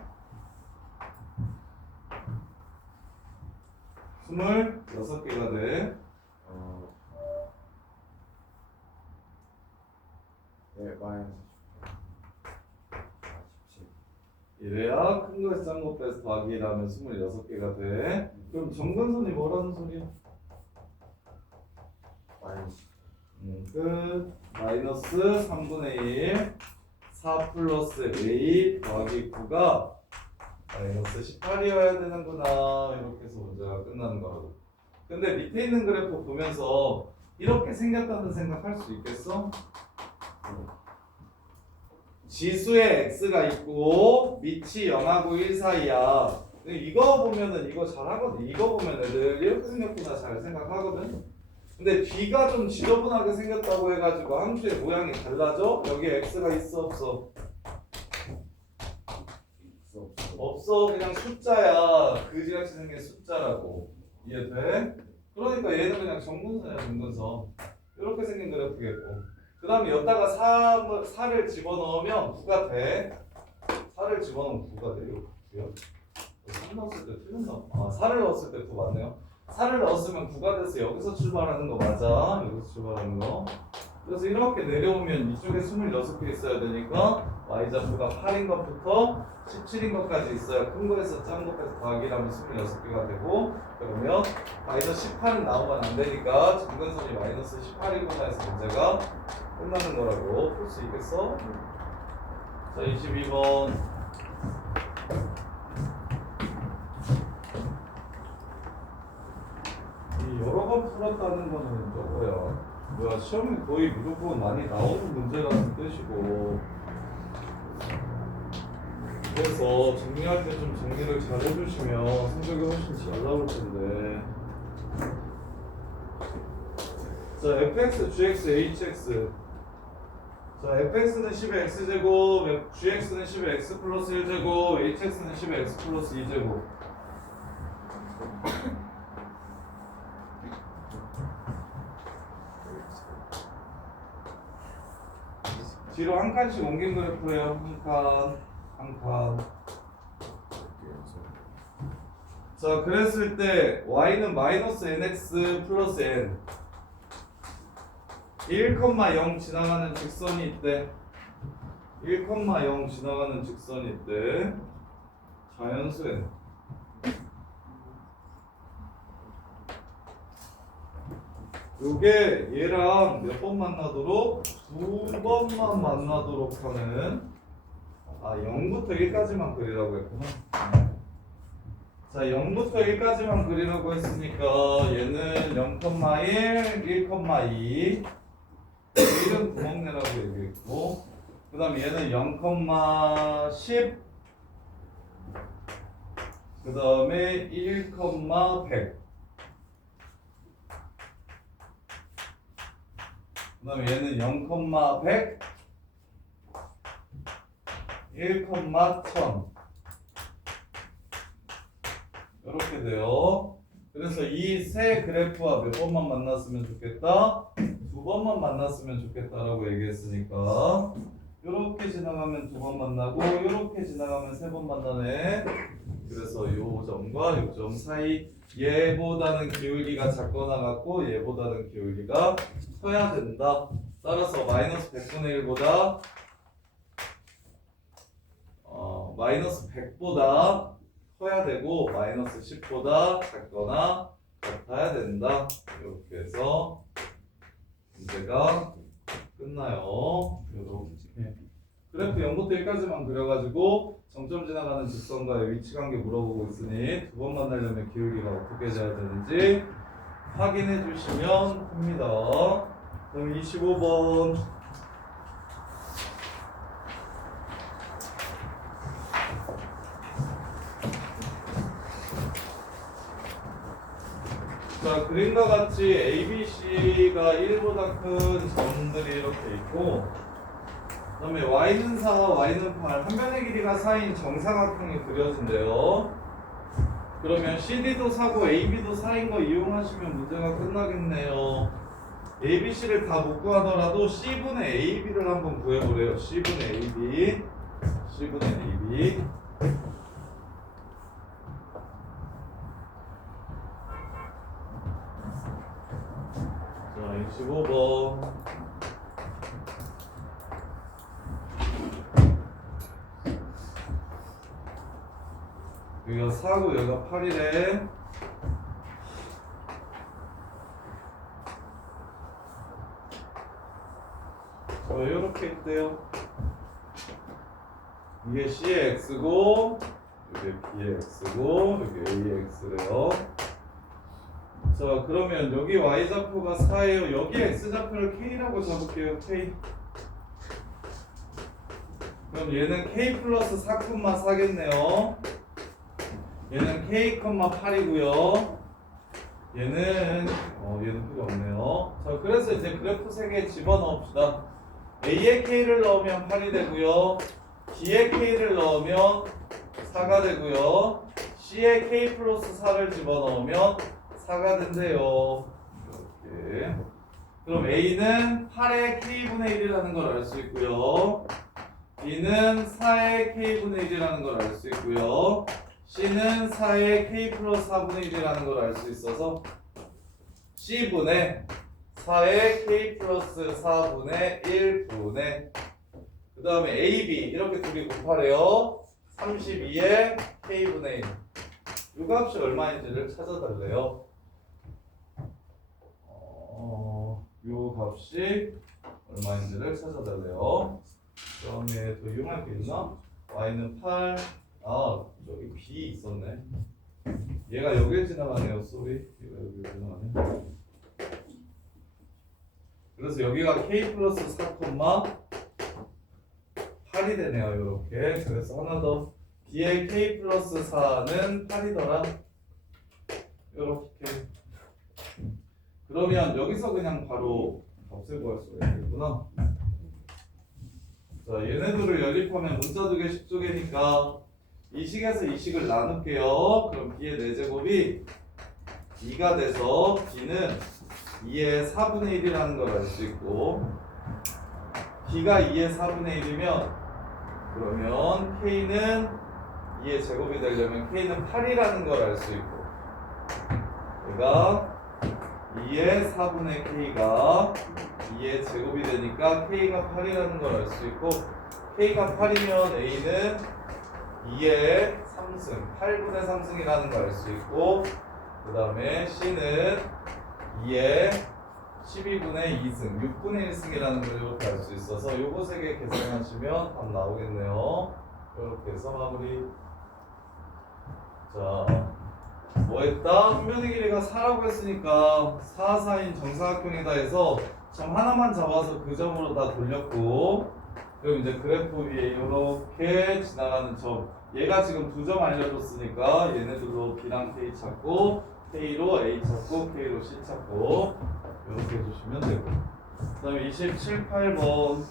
26개가 돼. 네, 마이너스 17. 이래야 큰 거에서 작은 거 빼서 더하기 1하면 26개가 돼. 그럼 정근선이 뭐라는 소리야? 마이너스. 끝. 마이너스 3분의 1 4 플러스 a 더하기 9가 마이너스 18이어야 되는구나. 이렇게 해서 문제가 끝나는 거라고. 근데 밑에 있는 그래프 보면서 이렇게 생겼다는 생각할 수 있겠어? 지수에 x가 있고 밑이 0하고 1 사이야. 이거 보면은 이거 잘하거든. 이거 보면 애들 이렇게 생겼구나 잘 생각하거든. 근데 뒤가 좀 지저분하게 생겼다고 해가지고 함수의 모양이 달라져? 여기에 x가 있어 없어? 없어. 그냥 숫자야. 그지같이 생긴 숫자라고. 이해돼? 그러니까 얘는 그냥 정근선이야, 정근선. 이렇게 생긴 그래프겠고. 그 다음에 여기다가 4를 집어넣으면 9가 돼. 4를 집어넣으면 9가 돼요. 3 넣었을 때 틀렸나? 아, 4를 넣었을 때 9 맞네요. 4를 넣었으면 9가 돼서 여기서 출발하는 거 맞아. 여기서 출발하는 거. 그래서 이렇게 내려오면 이쪽에 26개 있어야 되니까 y좌표가 8인 것부터 17인 것까지 있어야 큰 거에서 작은 것까지 더하기를 하면 26개가 되고, 그러면 마이너스 18은 나오면 안 되니까 정근선이 마이너스 18이구나 해서 문제가 끝나는 거라고 볼 수 있겠어? 자, 22번. 이 여러 번 풀었다는 거는 저거야. 뭐야, 시험에 거의 무조건 많이 나오는 문제라는 뜻이고. 그래서 정리할 때 좀 정리를 잘 해주시면 성적이 훨씬 잘 나올 텐데. 자, fx, gx, hx. 자, fx는 10의 x제곱, gx는 10의 x 플러스 1제곱, hx는 10의 x 플러스 2제곱. 뒤로 한 칸씩 옮긴 그래프예요. 한 칸, 한 칸. 자, 그랬을 때 y는 마이너스 nx 플러스 n 1,0 지나가는 직선이 있대. 1,0 지나가는 직선이 있대. 자연수 n. 요게 얘랑 몇 번 만나도록? 2번만 만나도록 하는, 0부터 1까지만 그리라고 했구나. 자, 0부터 1까지만 그리라고 했으니까 얘는 0,1, 1,2. 1은 구멍내라고 얘기했고, 그 다음 얘는 0,10, 그 다음에 1,100. 그 다음에 얘는 0,100, 1,1000 이렇게 돼요. 그래서 이 세 그래프와 몇 번만 만났으면 좋겠다? 2번만 만났으면 좋겠다라고 얘기했으니까 이렇게 지나가면 2번 만나고 이렇게 지나가면 3번 만나네. 그래서 요 점과 요 점 사이 얘보다는 기울기가 작거나 같고 얘보다는 기울기가 커야 된다. 따라서 마이너스 100분의 1보다 마이너스 100보다 커야 되고 마이너스 10보다 작거나 같아야 된다. 이렇게 해서 문제가 끝나요. 이렇게 그래프 0부터 1까지만 그려가지고 점점 지나가는 직선과의 위치관계 물어보고 있으니 2번 만나려면 기울기가 어떻게 돼야 되는지 확인해 주시면 됩니다. 그럼 25번. 자, 그림과 같이 ABC가 1보다 큰 점들이 이렇게 있고, 그 다음에 Y는 4, Y는 8, 한 변의 길이가 4인 정사각형이 그려진대요. 그러면 CD도 4고 AB도 4인 거 이용하시면 문제가 끝나겠네요. ABC를 다 못 구하더라도 C분의 AB를 한번 구해보래요. C분의 AB, C분의 AB. 자, 25번. 여기가 4고 여기가 8이래. 자, 이렇게 있대요. 이게 C의 X고 이게 B의 X고 여기 A의 X래요. 자, 그러면 여기 Y좌표가 4예요. 여기 X좌표를 K라고 잡을게요. K. 그럼 얘는 K 플러스 4,4겠네요. 얘는 K,8이고요. 얘는 필요 없네요. 자, 그래서 이제 그래프 3개 집어넣읍시다. A의 K를 넣으면 8이 되고요. B의 K를 넣으면 4가 되고요. C에 K 플러스 4를 집어넣으면 4가 된대요. 이렇게. 그럼 A는 8의 K분의 1이라는 걸 알 수 있고요. B는 4의 K분의 1이라는 걸 알 수 있고요. C는 4의 K 플러스 4분의 1이라는 걸 알 수 있어서 C분의 4의 K 플러스 4분의 1분의 그 다음에 AB 이렇게 둘이 곱하래요. 32의 K분의 1. 이 값이 얼마인지를 찾아달래요. 이 값이 얼마인지를 찾아달래요. 그 다음에 더 이용할 게 있나? Y는 8. 아, 저기 B 있었네. 얘가 여길 지나가네요. 쏘리. 얘가 여길 지나가네. 그래서 여기가 K 플러스 4,8이 되네요. 이렇게. 그래서 하나 더. B의 K 플러스 4는 8이더라. 이렇게. 그러면 여기서 그냥 바로 값을 구할 수가 있겠구나. 자, 얘네들을 연립하면 문자 두 개, 식두 개니까 이 식에서 이 식을 나눌게요. 그럼 B의 4제곱이 2가 돼서 B는 2의 4분의 1이라는 걸 알 수 있고 B가 2의 4분의 1이면 그러면 K는 2의 제곱이 되려면 K는 8이라는 걸 알 수 있고 얘가 2의 4분의 K가 2의 제곱이 되니까 K가 8이라는 걸 알 수 있고 K가 8이면 A는 2의 3승, 8분의 3승이라는 걸 알 수 있고 그 다음에 C는 2의 12분의 2승, 6분의 1승이라는 걸 이렇게 알 수 있어서 요거 3개 계산하시면 답 나오겠네요. 이렇게 해서 마무리. 자, 뭐 했다? 한 변의 길이가 4라고 했으니까 4, 4인 정사각형이다 해서 점 하나만 잡아서 그 점으로 다 돌렸고 그럼 이제 그래프 위에 이렇게 지나가는 점 얘가 지금 2점 알려줬으니까 얘네들로 B랑 K 찾고 K로 A 찾고 K로 C 찾고 이렇게 해주시면 되고 그 다음에 27, 8번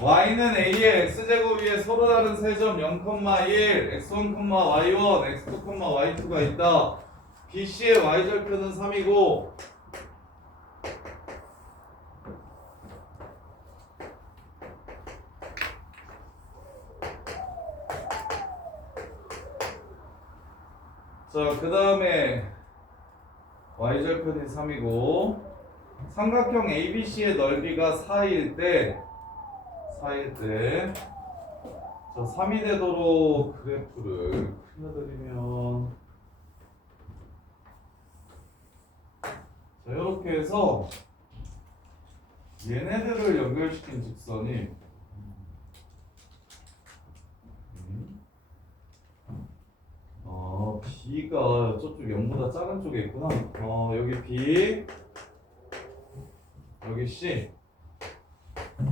Y는 A의 X제곱 위에 서로 다른 세점 0,1, X1, Y1, X2, Y2가 있다. BC의 Y절편은 3이고 자, 그 다음에 Y절편이 3이고 삼각형 ABC의 넓이가 4일 때 자, 3이 되도록 그래프를 그려드리면 자, 이렇게 해서 얘네들을 연결시킨 직선이 B가 저쪽 0보다 작은 쪽에 있구나. 여기 B 여기 C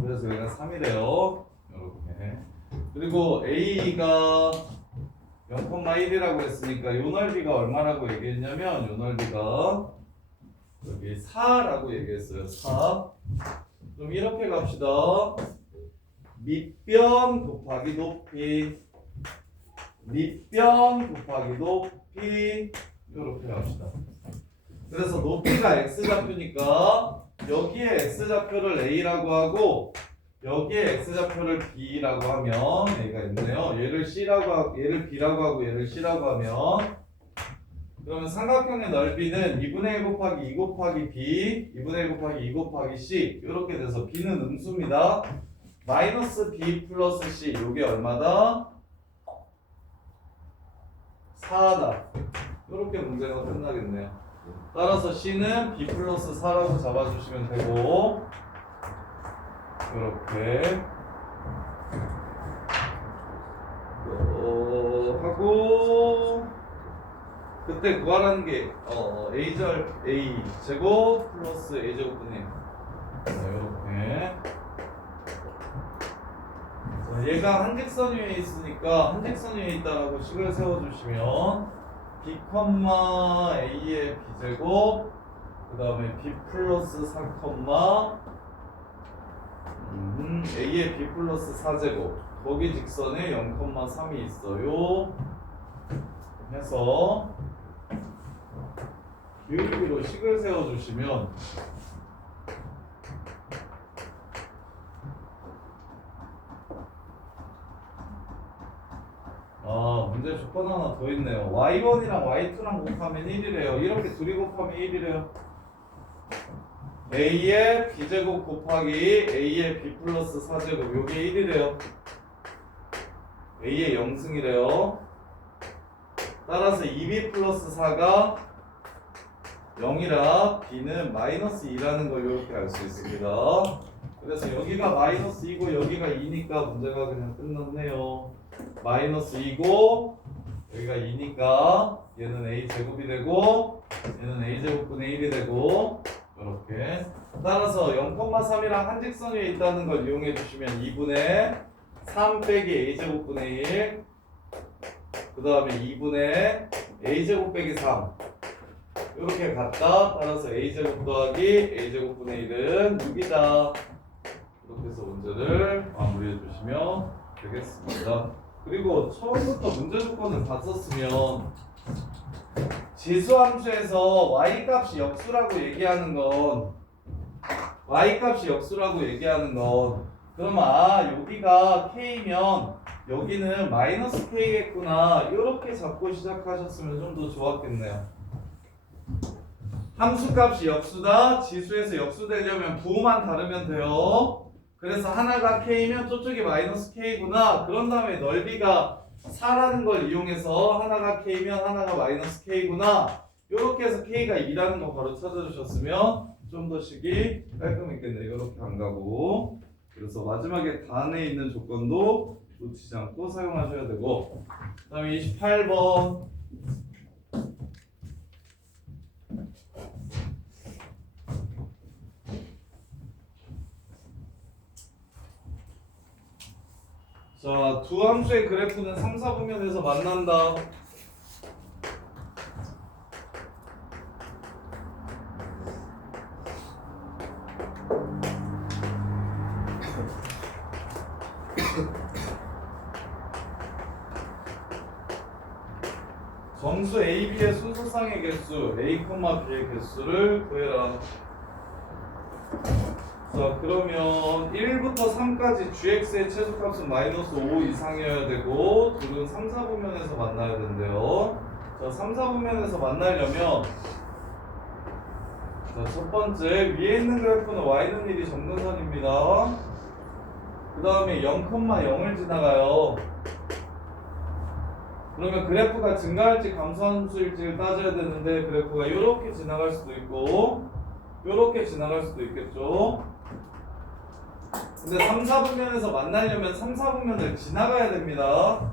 그래서 여기가 3이래요. 이렇게. 그리고 A가 0,1이라고 했으니까 요 넓이가 얼마라고 얘기했냐면 요 넓이가 여기 4라고 얘기했어요. 4. 그럼 이렇게 갑시다. 밑변 곱하기 높이 밑변 곱하기 높이 이렇게 합시다. 그래서 높이가 X좌표니까 여기에 X좌표를 A라고 하고 여기에 X좌표를 B라고 하면 A가 있네요. 얘를 B라고 하고 얘를 C라고 하면 그러면 삼각형의 넓이는 2분의 1 곱하기 2 곱하기 B 2분의 1 곱하기 2 곱하기 C 이렇게 돼서 B는 음수입니다. 마이너스 B 플러스 C 이게 얼마다? 4다. 이렇게 문제가 끝나겠네요. 따라서 C는 B 플러스 4라고 잡아주시면 되고 이렇게 하고 그때 구하라는 게 A 제곱 플러스 A 제곱분의 이렇게 얘가 한직선 위에 있으니까 한직선 위에 있다라고 식을 세워주시면 B, A의 B제곱 그 다음에 B 플러스 3, A의 B 플러스 4제곱 거기 직선에 0,3이 있어요 해서 기울기로 식을 세워주시면 문제 조건 하나 더 있네요. y1이랑 y2랑 곱하면 1이래요. 이렇게 둘이 곱하면 1이래요. a의 b제곱 곱하기 a의 b 플러스 4제곱 요게 1이래요. a의 0승이래요. 따라서 2b 플러스 4가 0이라 b는 마이너스 2라는 걸 이렇게 알 수 있습니다. 그래서 여기가 마이너스 2고 여기가 2니까 문제가 그냥 끝났네요. 마이너스 2고 여기가 2니까 얘는 a 제곱이 되고 얘는 a 제곱분의 1이 되고 이렇게 따라서 0,3이랑 한 직선 위에 있다는 걸 이용해 주시면 2분의 3 빼기 a 제곱분의 1 그 다음에 2분의 a 제곱 빼기 3 이렇게 갔다. 따라서 a 제곱 더하기 a 제곱분의 1은 6이다. 이렇게 해서 문제를 마무리해 주시면 되겠습니다. 그리고 처음부터 문제 조건을 봤었으면 지수함수에서 y 값이 역수라고 얘기하는 건 그러면 여기가 k면 여기는 마이너스 k겠구나 이렇게 잡고 시작하셨으면 좀 더 좋았겠네요. 함수값이 역수다. 지수에서 역수되려면 부호만 다르면 돼요. 그래서 하나가 k면 저쪽이 마이너스 k구나. 그런 다음에 넓이가 4라는 걸 이용해서 하나가 k면 하나가 마이너스 k구나. 이렇게 해서 k가 2라는 거 바로 찾아주셨으면 좀 더 식이 깔끔했겠네요. 이렇게 안 가고. 그래서 마지막에 단에 있는 조건도 놓치지 않고 사용하셔야 되고. 그 다음에 28번. 자, 두 함수의 그래프는 3, 4분면에서 만난다. 점수 A, B의 순서상의 개수, A, B의 개수를 구해라. 자, 그러면 1부터 3까지 gx의 최소값은 마이너스 5 이상이어야 되고 둘은 3, 4분면에서 만나야 된대요. 자, 3, 4분면에서 만나려면 자, 첫 번째 위에 있는 그래프는 y는 1이 정근선입니다. 그 다음에 0,0을 지나가요. 그러면 그래프가 증가할지 감소할지를 따져야 되는데 그래프가 이렇게 지나갈 수도 있고 이렇게 지나갈 수도 있겠죠. 근데 3, 4분면에서 만나려면 3, 4분면을 지나가야 됩니다.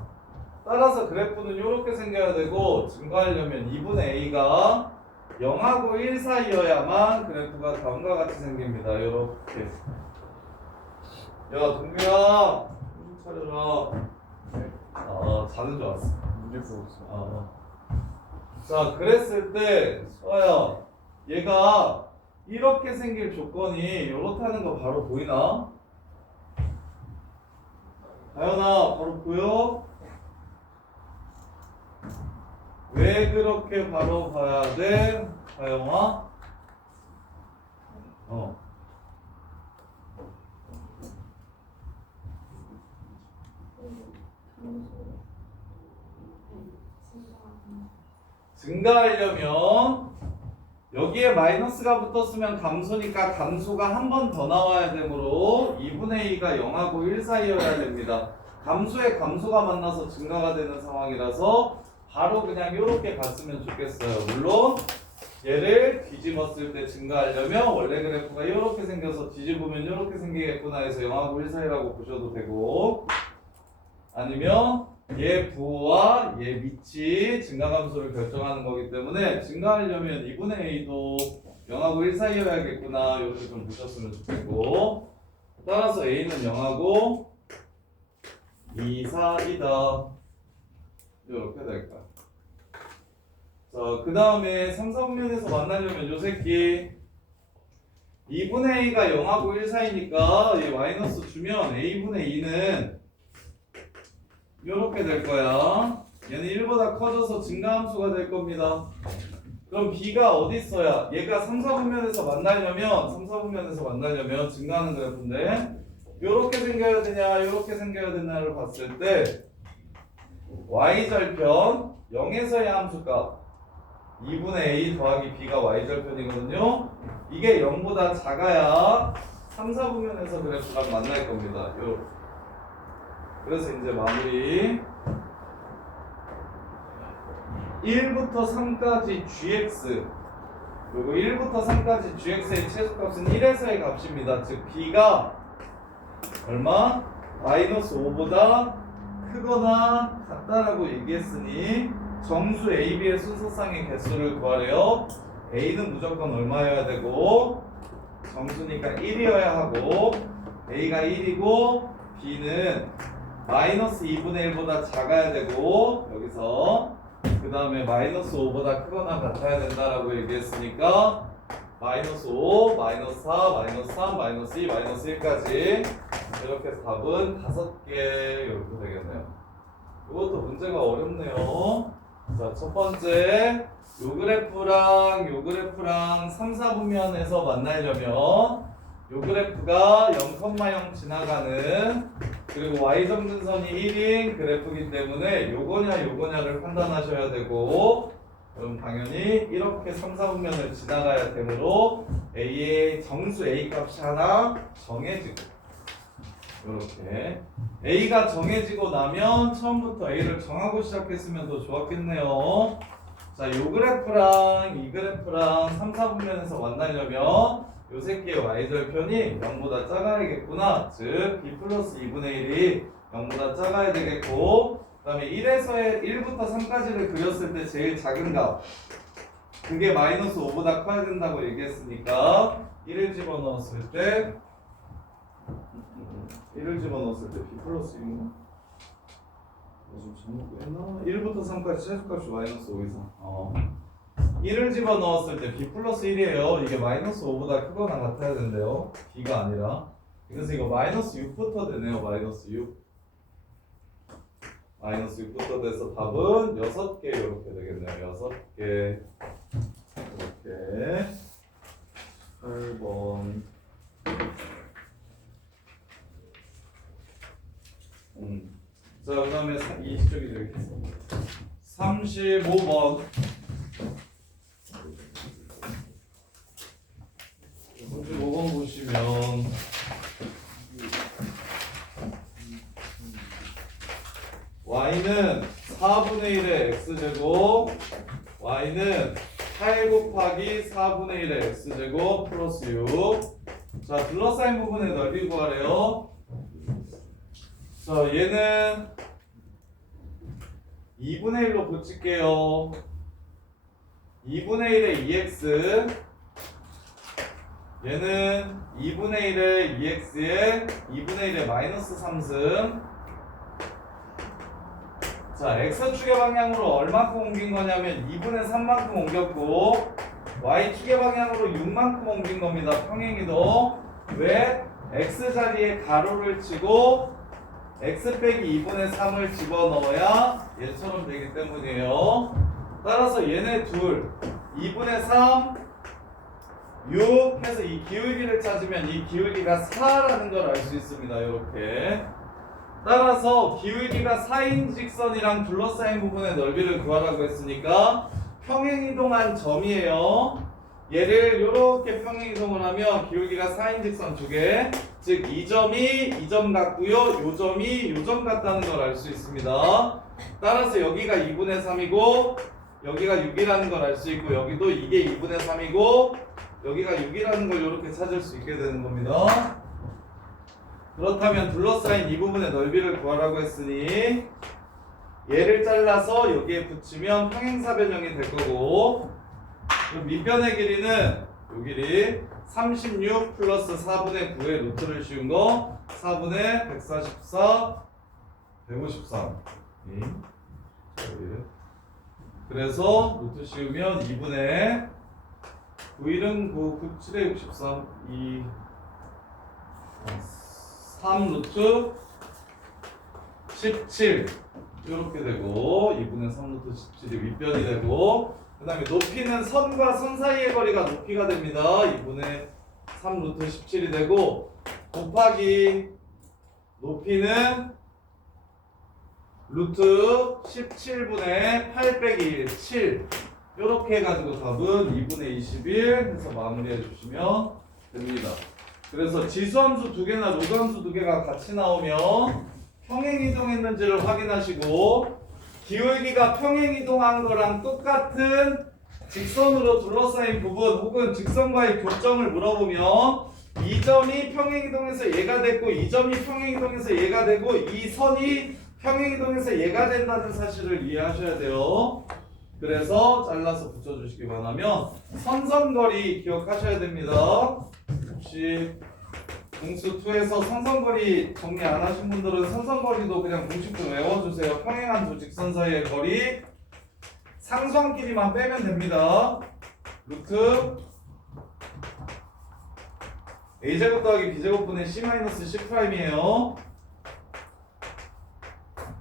따라서 그래프는 이렇게 생겨야 되고 증가하려면 2분의 a가 0하고 1 사이여야만 그래프가 다음과 같이 생깁니다. 이렇게. 야, 동규야, 정신 차려라. 자는 줄 알았어. 문제 풀고 있어. 자, 그랬을 때 서야 얘가 이렇게 생길 조건이 이렇다는 거 바로 보이나? 다현아, 바로 보여? 왜 그렇게 바로 봐야 돼? 다영아? 증가하려면 여기에 마이너스가 붙었으면 감소니까 감소가 한 번 더 나와야 되므로 2분의 2가 0하고 1 사이여야 됩니다. 감소에 감소가 만나서 증가가 되는 상황이라서 바로 그냥 이렇게 갔으면 좋겠어요. 물론 얘를 뒤집었을 때 증가하려면 원래 그래프가 이렇게 생겨서 뒤집으면 이렇게 생기겠구나 해서 0하고 1 사이라고 보셔도 되고 아니면 얘 부호와 얘 밑이 증가 감소를 결정하는 거기 때문에 증가하려면 2분의 a도 0하고 1 사이여야겠구나 이렇게 좀 보셨으면 좋겠고 따라서 a는 0하고 2 사이다 이렇게 될까. 자, 그 다음에 3, 4분면에서 만나려면 요 새끼 2분의 a가 0하고 1 사이니까 얘 마이너스 주면 a분의 2는 요렇게 될 거야. 얘는 1보다 커져서 증가함수가 될 겁니다. 그럼 b가 어디 있어야? 얘가 3, 4분면에서 만나려면 증가하는 그래프인데 요렇게 생겨야 되냐 요렇게 생겨야 되냐를 봤을 때 y절편 0에서의 함수값 2분의 a 더하기 b가 y절편이거든요. 이게 0보다 작아야 3, 4분면에서 그래프가 만날 겁니다. 요렇게. 그래서 이제 마무리 1부터 3까지 gx 그리고 1부터 3까지 gx의 최소값은 1에서의 값입니다. 즉 b가 얼마? 마이너스 5보다 크거나 같다라고 얘기했으니 정수 a, b의 순서상의 개수를 구하래요. a는 무조건 얼마여야 되고 정수니까 1이어야 하고 a가 1이고 b는 마이너스 2분의 1보다 작아야 되고 여기서 그 다음에 마이너스 5보다 크거나 같아야 된다라고 얘기했으니까 마이너스 5, 마이너스 4, 마이너스 3, 마이너스 2, 마이너스 1까지 이렇게 해서 답은 5개 이렇게 되겠네요. 이것도 문제가 어렵네요. 자, 첫 번째 요 그래프랑 3, 4분면에서 만나려면 요 그래프가 0,0 지나가는 그리고 y점근선이 1인 그래프이기 때문에 요거냐를 판단하셔야 되고 그럼 당연히 이렇게 3, 4분면을 지나가야 되므로 a의 정수 a 값이 하나 정해지고 이렇게 a가 정해지고 나면 처음부터 a를 정하고 시작했으면 더 좋았겠네요. 자, 요 그래프랑 이 그래프랑 3, 4분면에서 만나려면 요 새끼의 y절편이 0보다 작아야겠구나. 즉 b 플러스 2분의 1이 0보다 작아야 되겠고 그 다음에 1부터 3까지를 그렸을 때 제일 작은 값 그게 마이너스 5보다 커야 된다고 얘기했으니까 1을 집어넣었을 때 b 플러스 2인가? 좀 잘못 했나? 1부터 3까지 최소값이 마이너스 5 이상 1을 집어넣었을 때 b 플러스 1이에요. 이게 마이너스 5보다 크거나 같아야 된대요. b가 아니라. 그래서 이거 마이너스 6부터 되네요. 마이너스 6부터 돼서 답은 6개 이렇게 되겠네요. 6개 이렇게 8번 자, 그 다음에 20쪽이 되겠습니다. 35번 35번 보시면 y는 4분의 1의 x제곱 y는 8 곱하기 4분의 1의 x제곱 플러스 6 자, 둘러싸인 부분의 넓이 구하래요. 자, 얘는 2분의 1로 붙일게요. 2분의 1의 2x 얘는 2분의 1의 2x에 2분의 1의 마이너스 3승 자, x축의 방향으로 얼마큼 옮긴 거냐면 2분의 3만큼 옮겼고 y축의 방향으로 6만큼 옮긴 겁니다. 평행이동 왜? x자리에 가로를 치고 x 빼기 2분의 3을 집어넣어야 얘처럼 되기 때문이에요. 따라서 얘네 둘 2분의 3 6 해서 이 기울기를 찾으면 이 기울기가 4라는 걸 알 수 있습니다. 이렇게 따라서 기울기가 4인 직선이랑 둘러싸인 부분의 넓이를 구하라고 했으니까 평행이동한 점이에요. 얘를 이렇게 평행이동을 하면 기울기가 4인 직선 2개 즉 이 점이 이 점 같고요 요 점이 이 점 같다는 걸 알 수 있습니다. 따라서 여기가 2분의 3이고 여기가 6이라는 걸 알 수 있고 여기도 이게 2분의 3이고 여기가 6이라는 걸 이렇게 찾을 수 있게 되는 겁니다. 그렇다면 둘러싸인 이 부분의 넓이를 구하라고 했으니 얘를 잘라서 여기에 붙이면 평행사변형이 될 거고 그럼 밑변의 길이는 요 길이 36 플러스 4분의 9의 루트를 씌운 거 4분의 144 153 그래서 루트 씌우면 2분의 9일은 9, 9, 7에 63, 2, 3 루트 17 이렇게 되고 2분의 3 루트 17이 윗변이 되고 그 다음에 높이는 선과 선 사이의 거리가 높이가 됩니다. 2분의 3 루트 17이 되고 곱하기 높이는 루트 17분의 8 빼기 1, 7 이렇게 해가지고 답은 2분의 21 해서 마무리해 주시면 됩니다. 그래서 지수함수 두 개나 로그함수 두 개가 같이 나오면 평행이동했는지를 확인하시고 기울기가 평행이동한 거랑 똑같은 직선으로 둘러싸인 부분 혹은 직선과의 교점을 물어보면 이 점이 평행이동해서 얘가 됐고 이 점이 평행이동해서 얘가 되고 이 선이 평행이동해서 얘가 된다는 사실을 이해하셔야 돼요. 그래서 잘라서 붙여주시기 바라면 선선거리 기억하셔야 됩니다. 혹시 공수2에서 선선거리 정리 안 하신 분들은 선선거리도 그냥 공식 좀 외워주세요. 평행한 두 직선 사이의 거리 상수함끼리만 빼면 됩니다. 루트 a제곱 더하기 b제곱분의 c-c'이에요.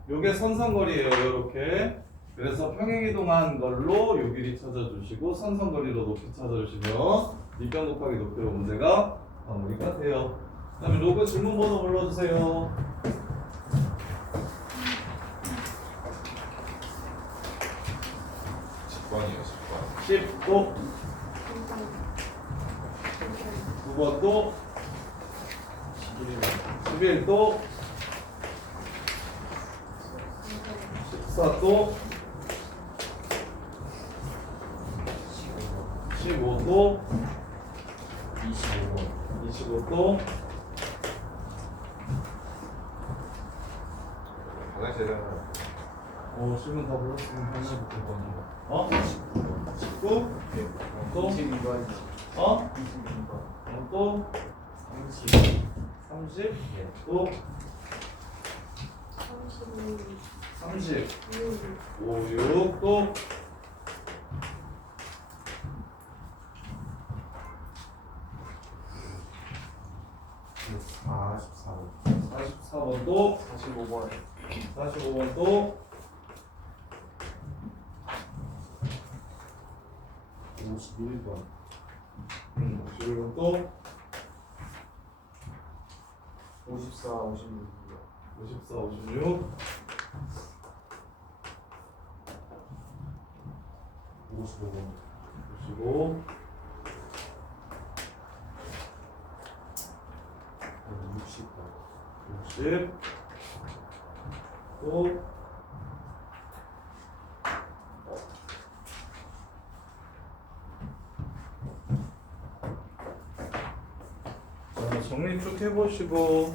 요게 선선거리예요. 요렇게. 그래서 평행이동한 걸로 요 길이 찾아주시고 선선거리로 높이 찾아주시면 밑변 곱하기 높이로 문제가 마무리가 돼요. 그 다음에 로그 질문 번호 불러주세요. 10번이에요 10번 10도 9번도 11도 14도 15도 25도 화장실에 질문 다 불렀으면 편집부터 번호 19 또 22번. 또 30 또 30 5 6 또 44번 또 45번. 45번 또 51번 51번 또 54, 56. 54, 56 55번 55 60번 60 또 '자, 정리 쭉 해보시고